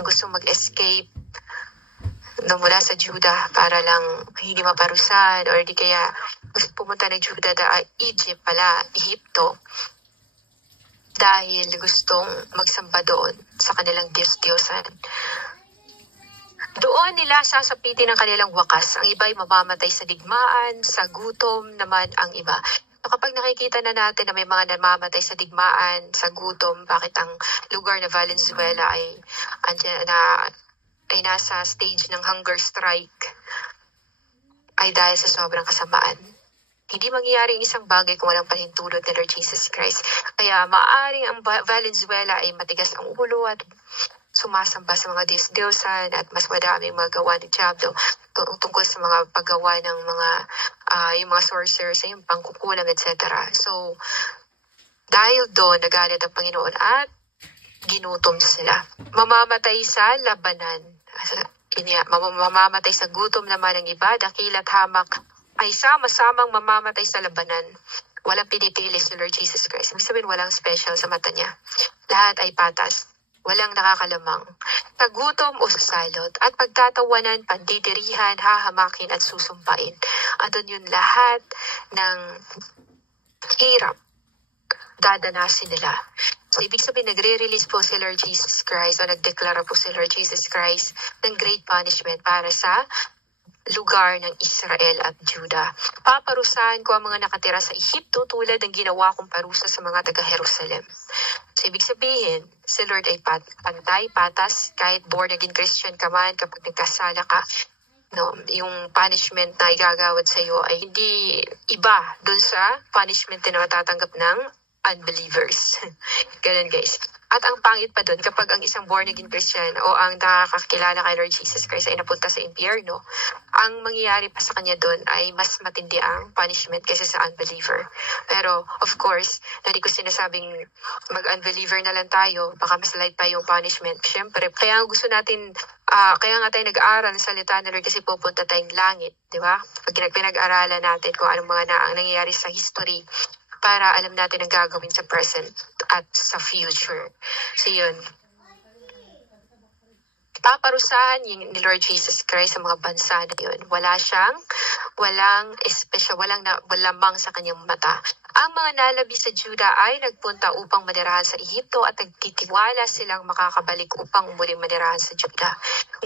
Yung gustong mag-escape mula sa Juda para lang hindi maparusahan or di kaya pumunta ng Juda Egypt pala, Ehipto, dahil gustong magsamba doon sa kanilang Diyos-Diyosan. Doon nila sasapitin ang kanilang wakas. Ang iba ay mamamatay sa digmaan, sa gutom naman ang iba. So kapag nakikita na natin na may mga namamatay sa digmaan, sa gutom, bakit ang lugar na Valenzuela ay nasa stage ng hunger strike ay dahil sa sobrang kasamaan. Hindi mangyayari ang isang bagay kung walang pahintulot ni Lord Jesus Christ. Kaya maaaring ang Valenzuela ay matigas ang ulo at sumasamba sa mga Diyos-Diyosan at mas madaming magawa ni Diablo tungkol sa mga paggawa ng yung mga sorcerers, yung pangkukulam, etc. So, dahil doon, nagalit ang Panginoon at ginutom sila. Mamamatay sa labanan. Mamamatay sa gutom naman ng iba, dakilat hamak ay sama-samang mamamatay sa labanan. Walang pinipili si Lord Jesus Christ. Ibig sabihin, walang special sa mata niya. Lahat ay patas. Walang nakakalamang. Sa gutom o sa salot. At pagtatawanan, pandidirihan, hahamakin at susumpain. Andun yun lahat ng hirap dadanasin nila. So, ibig sabihin, nagre-release po si Lord Jesus Christ o nagdeklara po si Lord Jesus Christ ng great punishment para sa lugar ng Israel at Juda. Paparusahan ko ang mga nakatira sa Ehipto tulad ng ginawa kong parusa sa mga taga-Jerusalem. So, ibig sabihin, si Lord ay pantay, patas, kahit born-again Christian ka man, kapag nagkasala ka, no, yung punishment na igagawad sa iyo ay hindi iba dun sa punishment na matatanggap ng unbelievers. Ganun, guys. At ang pangit pa doon, kapag ang isang born-again Christian o ang nakakakilala kay Lord Jesus Christ ay napunta sa impyerno, ang mangyayari pa sa kanya doon ay mas matindi ang punishment kaysa sa unbeliever. Pero, of course, hindi ko sinasabing mag-unbeliever na lang tayo, baka mas light pa yung punishment. Siyempre, kaya gusto natin, kaya nga tayo nag-aaral ng salita ng Lord kasi pupunta tayong langit, di ba? Pag pinag-aralan natin kung anong mga ang nangyayari sa history, para alam natin ang gagawin sa present at sa future. So yun. paparusahan ni Lord Jesus Christ sa mga bansa na yun. Walang espesyal, walang lamang sa kanyang mata. Ang mga nalabi sa Juda ay nagpunta upang manirahan sa Ehipto at nagtitiwala silang makakabalik upang muling manirahan sa Juda.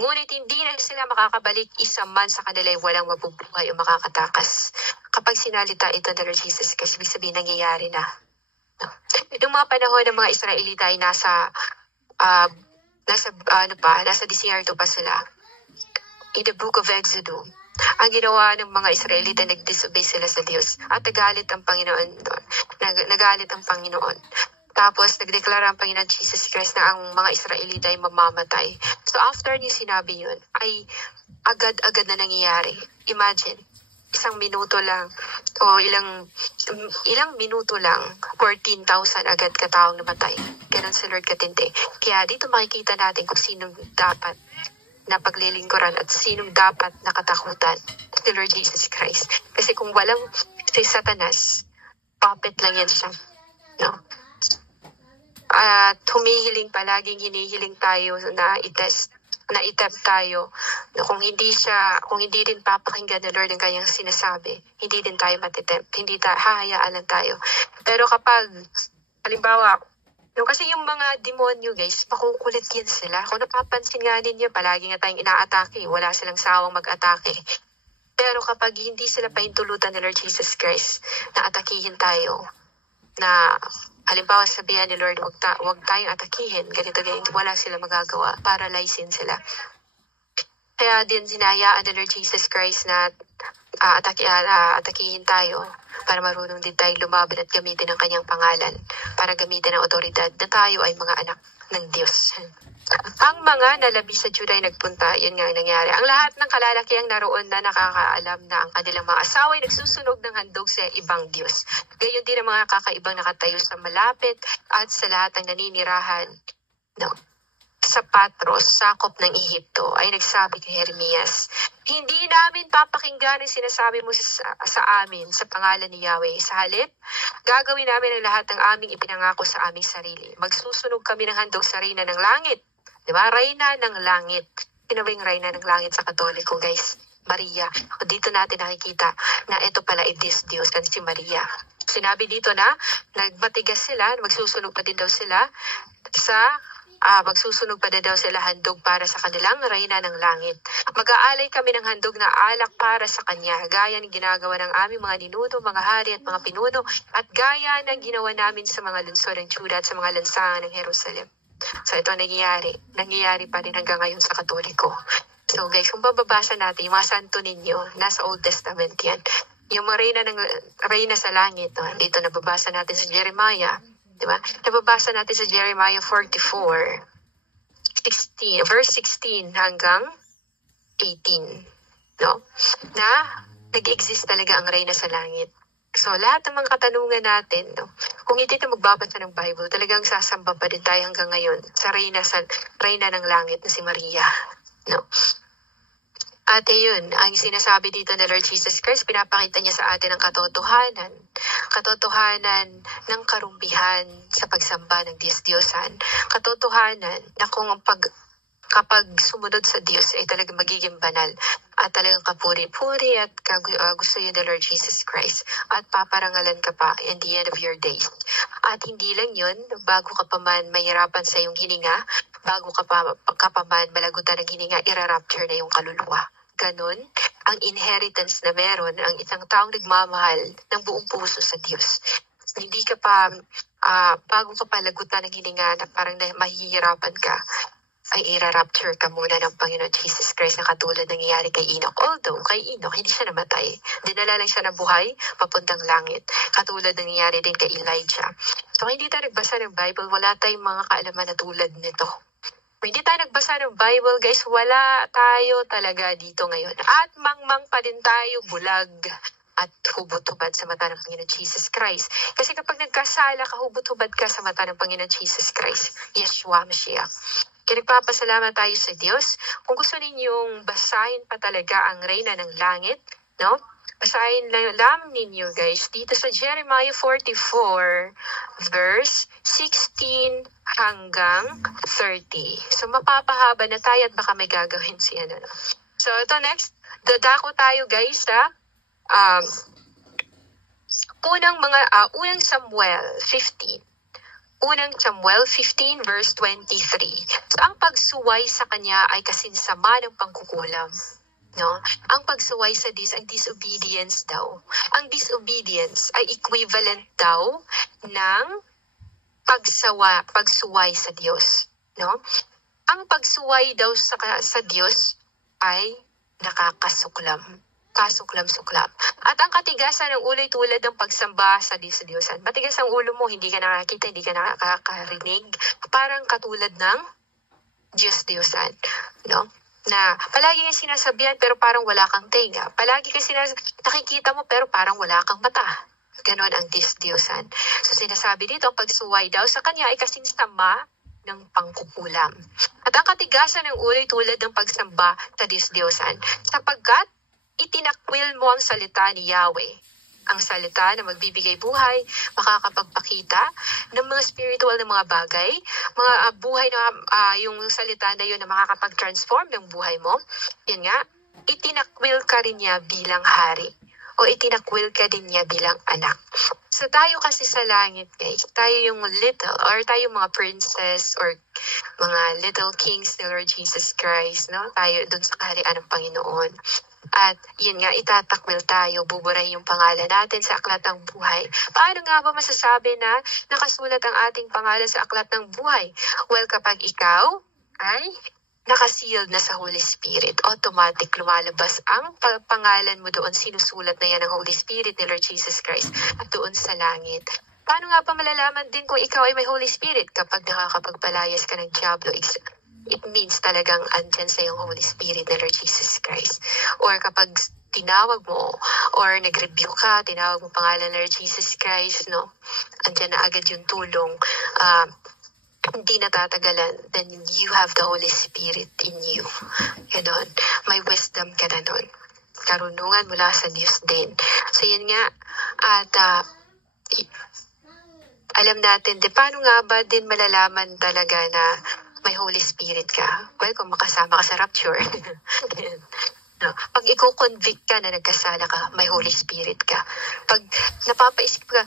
Ngunit hindi na sila makakabalik, isa man sa kanila ay walang mabubuhay o makakatakas. Kapag sinalita ito ng Lord Jesus Christ, ibig sabihin nangyayari na. Noong mga panahon ng mga Israelita ay nasa disyerto pa sila. In the book of Exodus, ang ginawa ng mga Israelita, nag-disobey sila sa Diyos at nagalit ang Panginoon doon. Nagalit ang Panginoon. Tapos, nagdeklara ang Panginoon Jesus Christ na ang mga Israelita ay mamamatay. So, after niya sinabi yun, ay agad-agad na nangyayari. Imagine, isang minuto lang, o ilang minuto lang, 14,000 agad kataong namatay. Ganon si Lord katindi. Kaya dito makikita natin kung sino dapat na paglilingkuran at sinong dapat nakatakutan si Lord Jesus Christ. Kasi kung walang si Satanas, puppet lang yan siya. No? At palaging hinihiling tayo na i-tempt tayo. No, kung hindi din papakinggan ng Lord ang kanyang sinasabi, hindi din tayo matitempt. Hahayaan lang tayo. Pero kapag, halimbawa, kasi yung mga demonyo guys, makukulit yan sila. Kung napapansin nga ninyo, palagi nga tayong ina-atake. Wala silang sawang mag-atake. Pero kapag hindi sila paintulutan ni Lord Jesus Christ, na atakihin tayo, na halimbawa sabihan ni Lord, wag tayong atakihin, ganito, wala sila magagawa, paralyzin sila. Kaya din sinayaan ni Lord Jesus Christ na atakihin tayo para marunong din tayo lumaban at gamitin ang kanyang pangalan, para gamitin ang otoridad na tayo ay mga anak ng Diyos. Ang mga nalabi sa Juda ay nagpunta, yun nga ang nangyari. Ang lahat ng kalalakihang naroon na nakakaalam na ang kanilang mga asawa ay nagsusunog ng handog sa ibang Diyos. Gayon din ang mga kakaibang nakatayo sa malapit at sa lahat ng naninirahan sa Patros, sakop ng Ehipto, ay nagsabi kay Jeremias, hindi namin papakinggan ang sinasabi mo sa amin sa pangalan ni Yahweh. Sa halip, gagawin namin ang lahat ng aming ipinangako sa aming sarili. Magsusunog kami ng handog sa Reyna ng Langit. Diba? Reyna ng Langit. Sino ba yung Reyna ng Langit sa Katoliko, guys? Maria. O dito natin nakikita na ito pala ay Diyos, si Maria. Sinabi dito na nagmatigas sila, magsusunog pa din daw sila magsusunog pa daw sila handog para sa kanilang Reyna ng Langit. Mag-aalay kami ng handog na alak para sa kanya, gaya ng ginagawa ng aming mga ninuno, mga hari at mga pinuno, at gaya ng ginawa namin sa mga lungsod ng Juda at sa mga lansangan ng Jerusalem. So ito nangyayari pa rin hanggang ngayon sa Katoliko. So guys, kung bababasa natin yung mga santo ninyo, nasa Old Testament yan. Yung mga Reyna sa Langit, dito nababasa natin sa Jeremiah. Diba? Nababasa natin sa Jeremiah 44, verse 16 hanggang 18. No? Na nag-exist talaga ang Reyna sa Langit. So, lahat ng mga katanungan natin, kung hindi na magbabasa ng Bible, talagang sasamba pa din tayo hanggang ngayon sa Reyna ng Langit na si Maria. No? At yun, ang sinasabi dito ng Lord Jesus Christ, pinapakita niya sa atin ang katotohanan ng karumbihan sa pagsamba ng Diyos-Diyosan, katotohanan na kapag sumunod sa Diyos ay talagang magiging banal at talagang kapuri-puri at gusto yun ng Lord Jesus Christ at paparangalan ka pa in the end of your days. At hindi lang yun, bago ka pa man mahirapan sa iyong hininga, bago ka pa man malagutan ng hininga, irarapture na yung kaluluwa. Ganon ang inheritance na meron ang isang taong nagmamahal ng buong puso sa Diyos. Hindi ka pa, bago ka pa lagutan ng hininga na parang mahihirapan ka, ay irarapture ka muna ng Panginoon Jesus Christ na katulad ng nangyayari kay Enoch. Although, kay Enoch, hindi siya namatay. Dinala lang siya na buhay, papuntang langit. Katulad ng nangyayari din kay Elijah. So, hindi tayo nagbasa ng Bible, wala tayong mga kaalaman na tulad nito. Kung hindi tayo nagbasa ng Bible, guys, wala tayo talaga dito ngayon. At mangmang pa din tayo, bulag at hubot-hubad sa mata ng Panginoon Jesus Christ. Kasi kapag nagkasala ka, hubot-hubad ka sa mata ng Panginoon Jesus Christ, Yeshua Mashiach. Kaya nagpapasalamat tayo sa Diyos. Kung gusto ninyong basahin pa talaga ang Reyna ng Langit, no? Basahin lang ninyo guys dito sa Jeremiah 44 verse 16 hanggang 30. So mapapahaba na tayo at baka may gagawin siya na. So ito next, dadako tayo guys sa unang Samuel 15. Unang Samuel 15 verse 23. So ang pagsuway sa kanya ay kasinsama ng pangkukulam. No? Ang pagsuway sa ay disobedience daw. Ang disobedience ay equivalent daw ng pagsuway sa Diyos. No? Ang pagsuway daw sa Diyos ay nakakasuklam. Kasuklam-suklam. At ang katigasan ng ulo ay tulad ng pagsamba sa Diyos-Diyosan. Matigas ang ulo mo, hindi ka nakakita, hindi ka nakakarinig. Parang katulad ng Diyos-Diyosan. No? Na palagi kang sinasabihan pero parang wala kang tenga. Palagi kang nakikita mo pero parang wala kang mata. Ganon ang Diyos-Diyosan. So sinasabi dito, pagsuway daw sa kanya ay kasing sama ng pangkukulam. At ang katigasan ng ulo ay tulad ng pagsamba sa Diyos-Diyosan. Sapagkat itinakwil mo ang salita ni Yahweh. Ang salita na magbibigay buhay, makakapagpakita ng mga spiritual na mga bagay, mga buhay na yung salita na yun na makakapag-transform ng buhay mo. Yun nga, itinakwil ka rin niya bilang hari o itinakwil ka din niya bilang anak. So tayo kasi sa langit guys, tayo yung little or tayo mga princess or mga little kings ni Lord Jesus Christ, no? Tayo dun sa kaharian ng Panginoon. At yun nga, itatakwil tayo, buburahin yung pangalan natin sa aklat ng buhay. Paano nga ba masasabi na nakasulat ang ating pangalan sa aklat ng buhay? Well, kapag ikaw ay nakasealed na sa Holy Spirit, automatic lumalabas ang pangalan mo doon, sinusulat na yan ng Holy Spirit ni Lord Jesus Christ at doon sa langit. Paano nga pa malalaman din kung ikaw ay may Holy Spirit? Kapag nakakapagpalayas ka ng Diablo, it means talagang andyan sa yung Holy Spirit ni Lord Jesus Christ. Or kapag tinawag mo or nag-review ka, tinawag mo pangalan ni Lord Jesus Christ, no? Andyan na agad yung tulong. Hindi natatagalan, then you have the Holy Spirit in you. Ganon. May wisdom ka na nun. Karunungan mula sa Diyos din. So yun nga, at alam natin, paano nga ba din malalaman talaga na may Holy Spirit ka? Well, kung makasama ka sa rapture. No. Pag i-convict ka na nagkasala ka, may Holy Spirit ka. Pag napapaisip ka,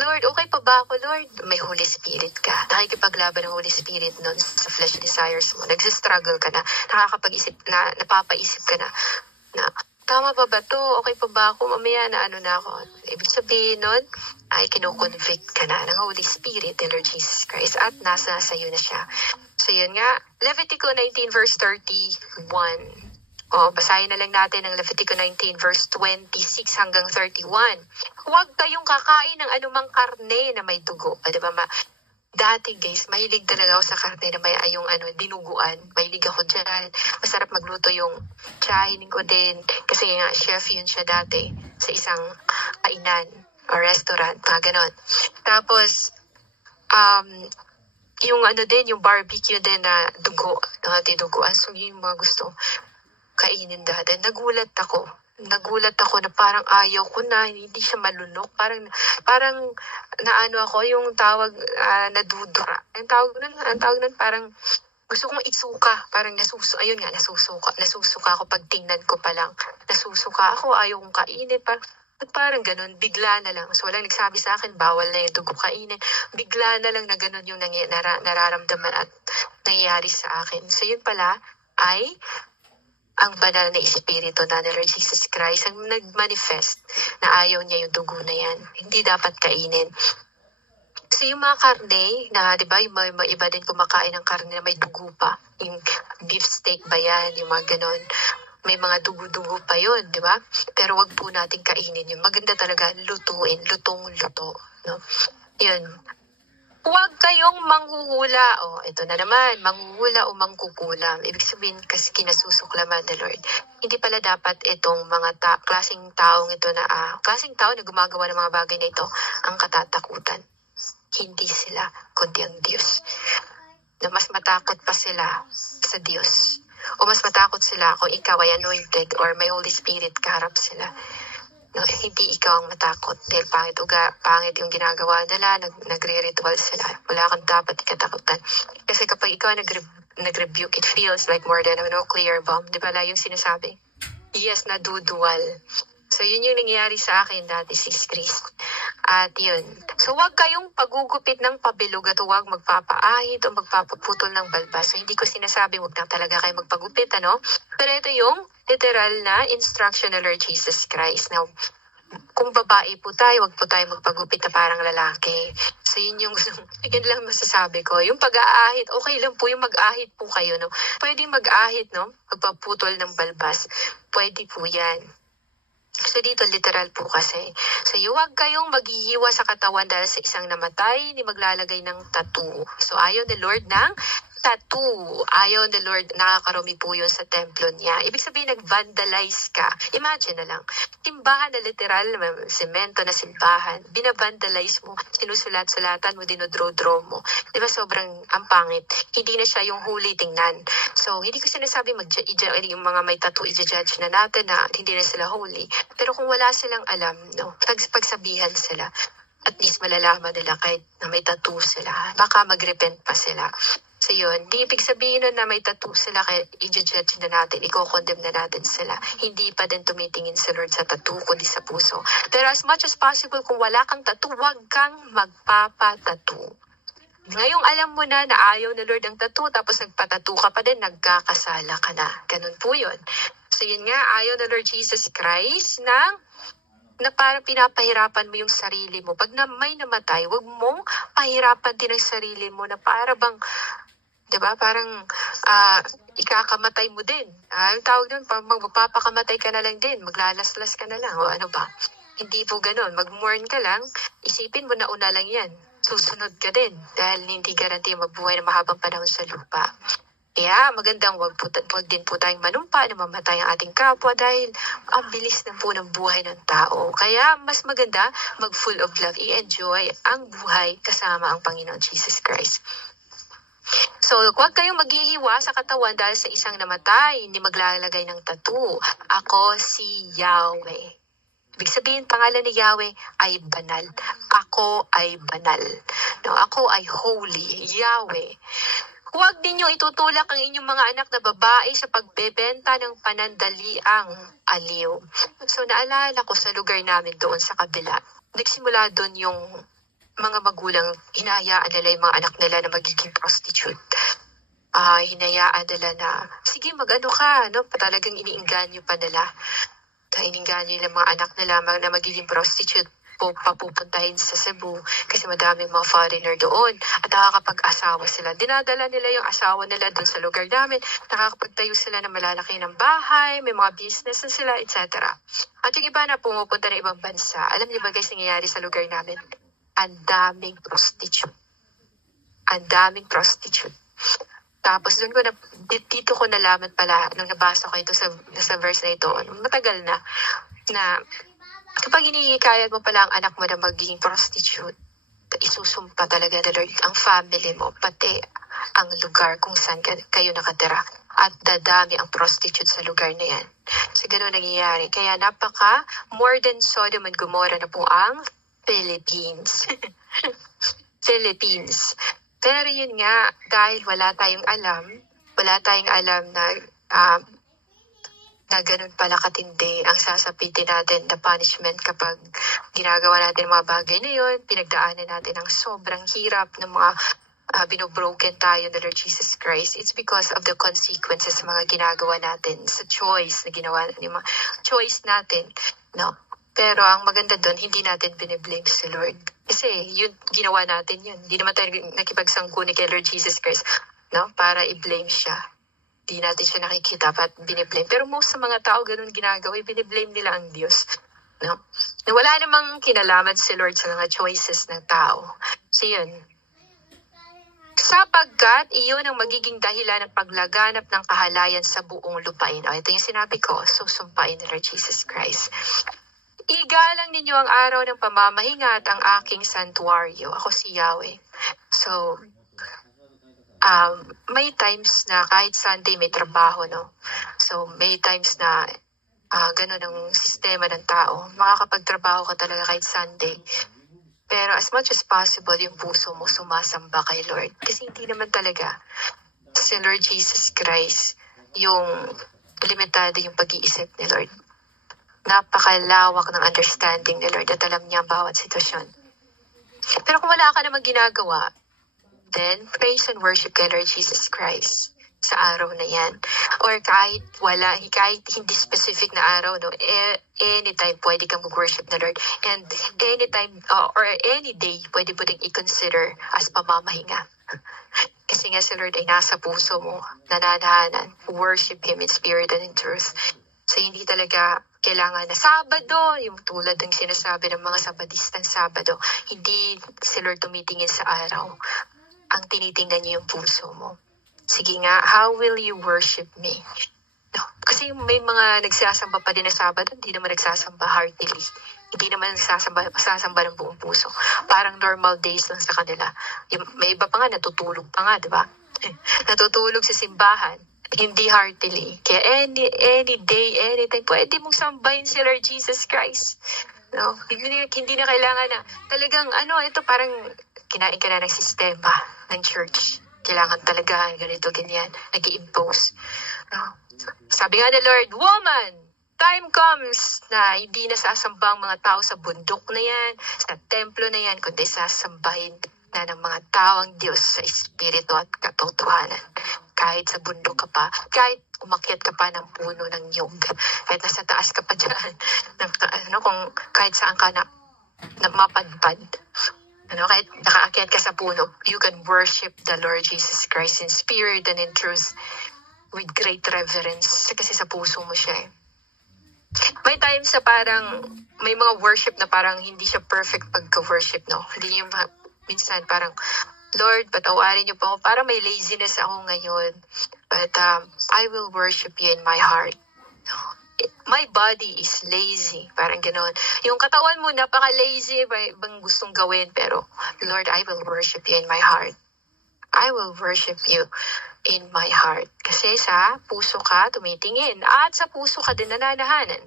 Lord, okay pa ba ako, Lord? May Holy Spirit ka. Nakikipaglaban ng Holy Spirit nun sa flesh desires mo. Nagsistruggle ka na, napapaisip ka na, tama pa ba to? Okay pa ba ako? Mamaya na ano na ako. Ibig sabihin nun, ay kino-convict ka na ng Holy Spirit ni Lord Jesus Christ at nasa iyo na siya. So yun nga, Leviticus 19 verse 31. Basahin na lang natin ang Leviticus 19 verse 26 hanggang 31. Huwag kayong kakain ng anumang karne na may dugo. Diba dati guys, mahilig talaga ako sa karne na may dinuguan. Mahilig ako dyan. Masarap magluto yung tiyahin ko din. Kasi nga, chef yun siya dati sa isang kainan o restaurant. Ganon. Tapos, yung yung barbecue din na dugo. Dinuguan. So, yung mga gusto kainin dati. Nagulat ako na parang ayaw ko na, hindi siya malunok. Parang naano ako, yung tawag nadudura. Ang tawag nun parang gusto kong isuka. Parang nasusuka ako pag tingnan ko pa lang. Nasusuka ako, ayaw kong kainin. Parang ganun, bigla na lang. So walang nagsabi sa akin, bawal na yung dugo kainin. Bigla na lang na ganun yung nararamdaman at nangyayari sa akin. So yun pala ay ang banal na Espiritu na ni Lord Jesus Christ ang nag-manifest na ayaw niya yung dugo na yan. Hindi dapat kainin. So yung mga karne na, di ba, yung mga iba din kumakain ng karne na may dugo pa. Yung beef steak ba yan, yung mga ganon. May mga dugo-dugo pa yun, di ba? Pero wag po natin kainin yun. Maganda talaga lutuin, lutong-luto. No? Yun. Huwag kayong manghuhula. Ito na naman, manghuhula o mangkukulam. Ibig sabihin, kasi kinasusuklaman ng Lord. Hindi pala dapat itong mga klaseng taong ito na, klaseng tao na gumagawa ng mga bagay na ito, ang katatakutan. Hindi sila, kundi ang Diyos. Na mas matakot pa sila sa Diyos. O mas matakot sila kung ikaw ay anointed or may Holy Spirit, kaharap sila. No, hindi ikaw ang matakot dahil pangit yung ginagawa nila, nagre-ritual sila. Wala kang dapat ikatakutan. Kasi kapag ikaw nag-rebuke, it feels like more than a nuclear bomb. Di ba yung sinasabi? Yes, naduduwal. So, yun yung nangyayari sa akin dati, Sis Chris. At yun. So, huwag kayong pagugupit ng pabilog at huwag magpapaahit o magpapaputol ng balbas. So, hindi ko sinasabi huwag na talaga kayo magpagupit, ano? Pero ito yung literal na instruction ng Lord Jesus Christ. Now, kung babae po tayo, huwag po tayo magpagupit na parang lalaki. So, yun lang masasabi ko. Yung pag-aahit, okay lang po yung mag-ahit po kayo, no? Pwede mag-ahit, no? Magpaputol ng balbas. Pwede po yan. So, dito literal po kasi. So, huwag kayong maghihiwa sa katawan dahil sa isang namatay, ni maglalagay ng tattoo. So, ayaw ni Lord ng tattoo. Ayaw ni Lord, nakakarumi po yun sa templo niya. Ibig sabihin, nag-vandalize ka. Imagine na lang, simbahan na literal, semento na simbahan, binabandalize mo, sinusulat-sulatan mo, dinodraw-draw mo. Diba sobrang ang pangit? Hindi na siya yung huli tingnan. So, hindi ko sinasabi yung mga may tattoo, i-judge na natin na hindi na sila holy. Pero kung wala silang alam, no, pagsabihan sila, at least malalaman nila kahit na may tattoo sila. Baka mag-repent pa sila. So yun, di ibig sabihin nun na may tattoo sila kaya i-judge na natin, i-condemn na natin sila. Hindi pa din tumitingin sa Lord sa tattoo, kundi sa puso. Pero as much as possible, kung wala kang tattoo, huwag kang magpapa-tattoo. Ngayong alam mo na ayaw na Lord ang tattoo, tapos nagpa-tattoo ka pa din, nagkakasala ka na. Ganun po yun. So yun nga, ayaw na Lord Jesus Christ na parang pinapahirapan mo yung sarili mo. Pag may namatay, wag mong pahirapan din ang sarili mo na para bang, diba, parang ikakamatay mo din. Yung tawag doon, magpapakamatay ka na lang din, maglalaslas ka na lang, o ano ba. Hindi po ganun. Mag-mourn ka lang, isipin mo na una lang yan. Susunod ka din dahil hindi garanti mabuhay na mahabang panahon sa lupa. Kaya magandang wag din po tayong manumpa na mamatay ang ating kapwa dahil ang bilis na po ng buhay ng tao. Kaya mas maganda mag-full of love, i-enjoy ang buhay kasama ang Panginoon Jesus Christ. So, huwag kayong maghihiwa sa katawan dahil sa isang namatay, hindi maglalagay ng tattoo. Ako si Yahweh. Ibig sabihin, pangalan ni Yahweh ay banal. Ako ay banal. No, ako ay holy. Yahweh. Huwag ninyo itutulak ang inyong mga anak na babae sa pagbebenta ng panandaliang aliw. So, naalala ko sa lugar namin doon sa kabila. Nagsimula doon yung mga magulang, hinayaan nila yung mga anak nila na magiging prostitute. Hinayaan nila na, sige mag-ano ka, no? Talagang iniinganyo pa nila. Iniinganyo nila mga anak nila na magiging prostitute. Papupuntahin sa Cebu kasi madaming mga foreigner doon at nakakapag-asawa sila. Dinadala nila yung asawa nila doon sa lugar namin. Nakakapagtayo sila ng malalaki ng bahay, may mga business na sila, etc. At yung iba na pumupunta na ibang bansa, alam niyo ba guys, nangyayari sa lugar namin? Ang daming prostitute. Ang daming prostitute. Tapos dito ko nalaman pala, nung nabasa ko ito sa verse na ito, matagal na kapag hinihikayat mo pala ang anak mo na magiging prostitute, isusumpa talaga na Lord ang family mo, pati ang lugar kung saan kayo nakatira. At dadami ang prostitute sa lugar na yan. So, ganun nangyayari. Kaya more than Sodom and Gomorrah na po ang Philippines. Philippines. Pero yun nga, dahil wala tayong alam na ganun pala katindi ang sasapitin natin na punishment kapag ginagawa natin mga bagay na yun, pinagdaanan natin ang sobrang hirap ng mga binobroken tayo ng Lord Jesus Christ. It's because of the consequences sa mga ginagawa natin, sa choice na ginawa natin, mga choice natin, no? Pero ang maganda doon, hindi natin biniblame si Lord. Kasi yun, ginawa natin yun. Hindi naman tayo nakipagsangkuni kay Lord Jesus Christ, no? Para i-blame siya. Di natin siya nakikita at biniblame. Pero most sa mga tao ganun ginagawa, biniblame nila ang Diyos. No? Na wala namang kinalaman si Lord sa mga choices ng tao. So yun. Sapagkat iyon ang magiging dahilan ng paglaganap ng kahalayan sa buong lupain. Ito yung sinabi ko, susumpain ni Lord Jesus Christ. Igalang ninyo ang araw ng pamamahinga at ang aking santuaryo. Ako si Yahweh. So, may times na kahit Sunday may trabaho, no? So, may times na ganun ang sistema ng tao. Makakapagtrabaho ka talaga kahit Sunday. Pero as much as possible, yung puso mo sumasamba kay Lord. Kasi hindi naman talaga si Lord Jesus Christ yung limitado yung pag-iisip ni Lord. Napakalawak ng understanding ni Lord at alam niya ang bawat sitwasyon. Pero kung wala ka namang ginagawa, then praise and worship kay Lord Jesus Christ sa araw na yan. Or kahit hindi specific na araw, no, anytime pwede kang mag-worship na Lord. And anytime, or any day, pwede mo ding i-consider as pamamahinga. Kasi nga si Lord ay nasa puso mo, nananahanan. Worship Him in spirit and in truth. So hindi talaga kailangan na Sabado, yung tulad ng sinasabi ng mga Sabadistang Sabado. Hindi si Lord tumitingin sa araw. Ang tinitingnan niya yung puso mo. Sige nga, how will you worship me? No. Kasi may mga nagsasamba pa din na Sabado, hindi naman nagsasamba heartily. Hindi naman sasamba ng buong puso. Parang normal days lang sa kanila. May iba pa nga, natutulog pa nga, di ba? Natutulog sa simbahan. Hindi heartily. Kaya any day, anytime, pwede mong sambahin si Lord Jesus Christ. No? Hindi na kailangan na, talagang, ito parang kinain ka na ng sistema ng church. Kailangan talaga, ganito, ganyan, nag-i-impose. No? Sabi nga ni Lord, woman, time comes na hindi na sasamba ang mga tao sa bundok na yan, sa templo na yan, kundi sasambahin na ng mga tao ang Diyos sa espiritu at katotohanan. Kahit sa bundok ka pa, kahit umakyat ka pa ng puno ng nyug, kahit nasa taas ka pa dyan, kung kahit saan ka na mapadpad, kahit nakaakyat ka sa puno, you can worship the Lord Jesus Christ in spirit and in truth with great reverence kasi sa puso mo siya eh. May times na parang may mga worship na parang hindi siya perfect pagka-worship, no? Hindi yung minsan parang, Lord, patawarin niyo po ako. Parang may laziness ako ngayon. But I will worship you in my heart. My body is lazy. Parang gano'n. Yung katawan mo, napaka-lazy. Ibang gustong gawin. Pero, Lord, I will worship you in my heart. I will worship you in my heart. Kasi sa puso ka tumitingin at sa puso ka din nananahanan.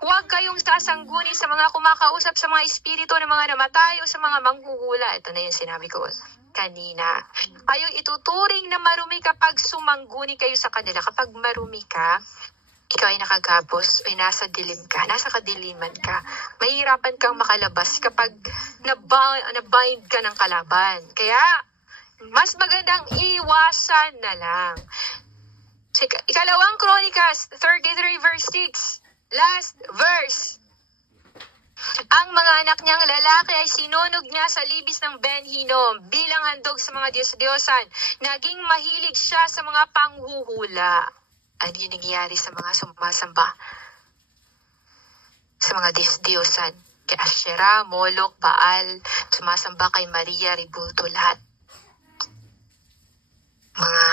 Huwag kayong sasangguni sa mga kumakausap sa mga espiritu ng mga namatay o sa mga manghuhula. Ito na yung sinabi ko kanina. Kayong ituturing na marumi kapag sumangguni kayo sa kanila. Kapag marumi ka, ikaw ay nakagapos, ay nasa dilim ka, nasa kadiliman ka. Mahihirapan kang makalabas kapag nabind ka ng kalaban. Kaya, mas magandang iwasan na lang. Ikalawang Chronicles 33 verse 6. Last verse. Ang mga anak niyang lalaki ay sinunog niya sa libis ng Ben Hinnom bilang handog sa mga Diyos-Diyosan. Naging mahilig siya sa mga panghuhula. Ano yung nangyayari sa mga sumasamba? Sa mga Diyos-Diyosan. Kay Asherah, Moloch, Baal, sumasamba kay Maria, Ribulto, lahat. Mga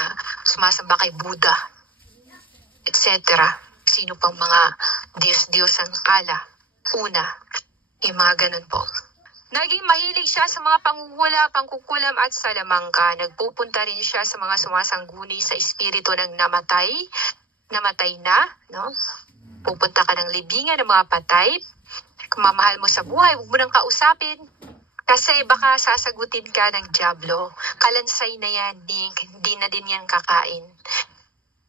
sumasamba kay Buddha, etc. Sino pang mga Diyos-Diyos ang ala, una, yung mga ganun po. Naging mahilig siya sa mga panghuhula, pangkukulam at salamangka. Nagpupunta rin siya sa mga sumasangguni sa espiritu ng namatay na, no? Pupunta ka ng libingan ng mga patay. Kung mamahal mo sa buhay, huwag mo nang kausapin. Kasi baka sasagutin ka ng dyablo. Kalansay na yan, hindi na din yan kakain.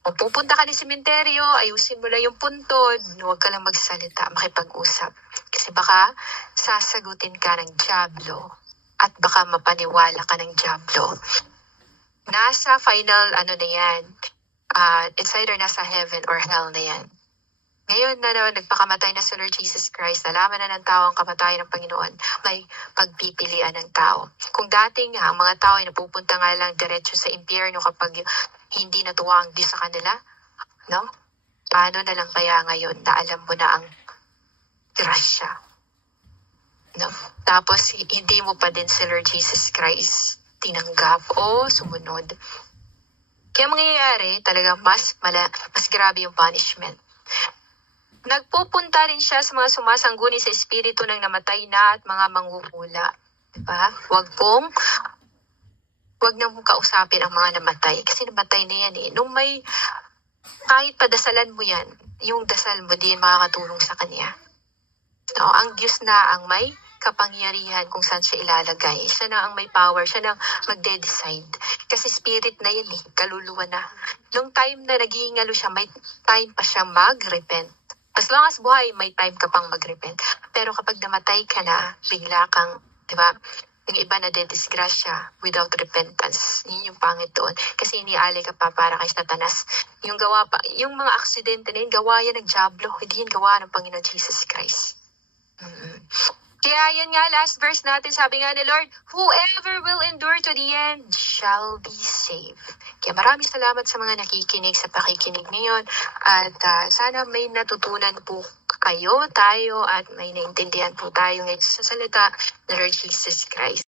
Kung pupunta ka ng sementeryo, ayusin mo lang yung puntod, huwag ka lang magsalita, makipag-usap. Kasi baka sasagutin ka ng dyablo at baka mapaniwala ka ng dyablo. Nasa final, na yan, it's either nasa heaven or hell na yan. Ngayon na nagpakamatay na si Lord Jesus Christ, nalaman na ng tao ang kamatayan ng Panginoon, may pagpipilian ng tao. Kung dating ang mga tao ay napupunta nga lang diretso sa impyerno kapag hindi natuwa ang Diyos sa kanila, no? Paano na lang kaya ngayon na alam mo na ang grasya? No? Tapos hindi mo pa din si Lord Jesus Christ tinanggap o sumunod. Kaya mangyayari talaga mas grabe yung punishment. Nagpupunta rin siya sa mga sumasangguni sa espiritu ng namatay na at mga manghuhula. Diba? Huwag na mong kausapin ang mga namatay. Kasi namatay na yan eh. Kahit padasalan mo yan, yung dasal mo din makakatulong sa Kanya. No, ang Diyos na ang may kapangyarihan kung saan siya ilalagay. Siya na ang may power, siya na ang magde-decide. Kasi spirit na yan kaluluwa na. Nung time na nag-iingalo siya, may time pa siya mag-repent. As long as buhay, may time ka pang mag-repent. Pero kapag namatay ka na, bigla kang, di ba, yung iba na dedisgrasya without repentance. Yun yung pangit doon. Kasi inialay ka pa para kay Satanas. Yung mga aksidente na yun, gawa yan ng Diablo. Hindi yun gawa ng Panginoon Jesus Christ. Kaya yan nga, last verse natin, sabi nga ni Lord, whoever will endure to the end shall be saved. Kaya maraming salamat sa mga nakikinig sa pakikinig ngayon. At sana may natutunan po tayo, at may naintindihan po tayo ngayon sa salita ng Lord Jesus Christ.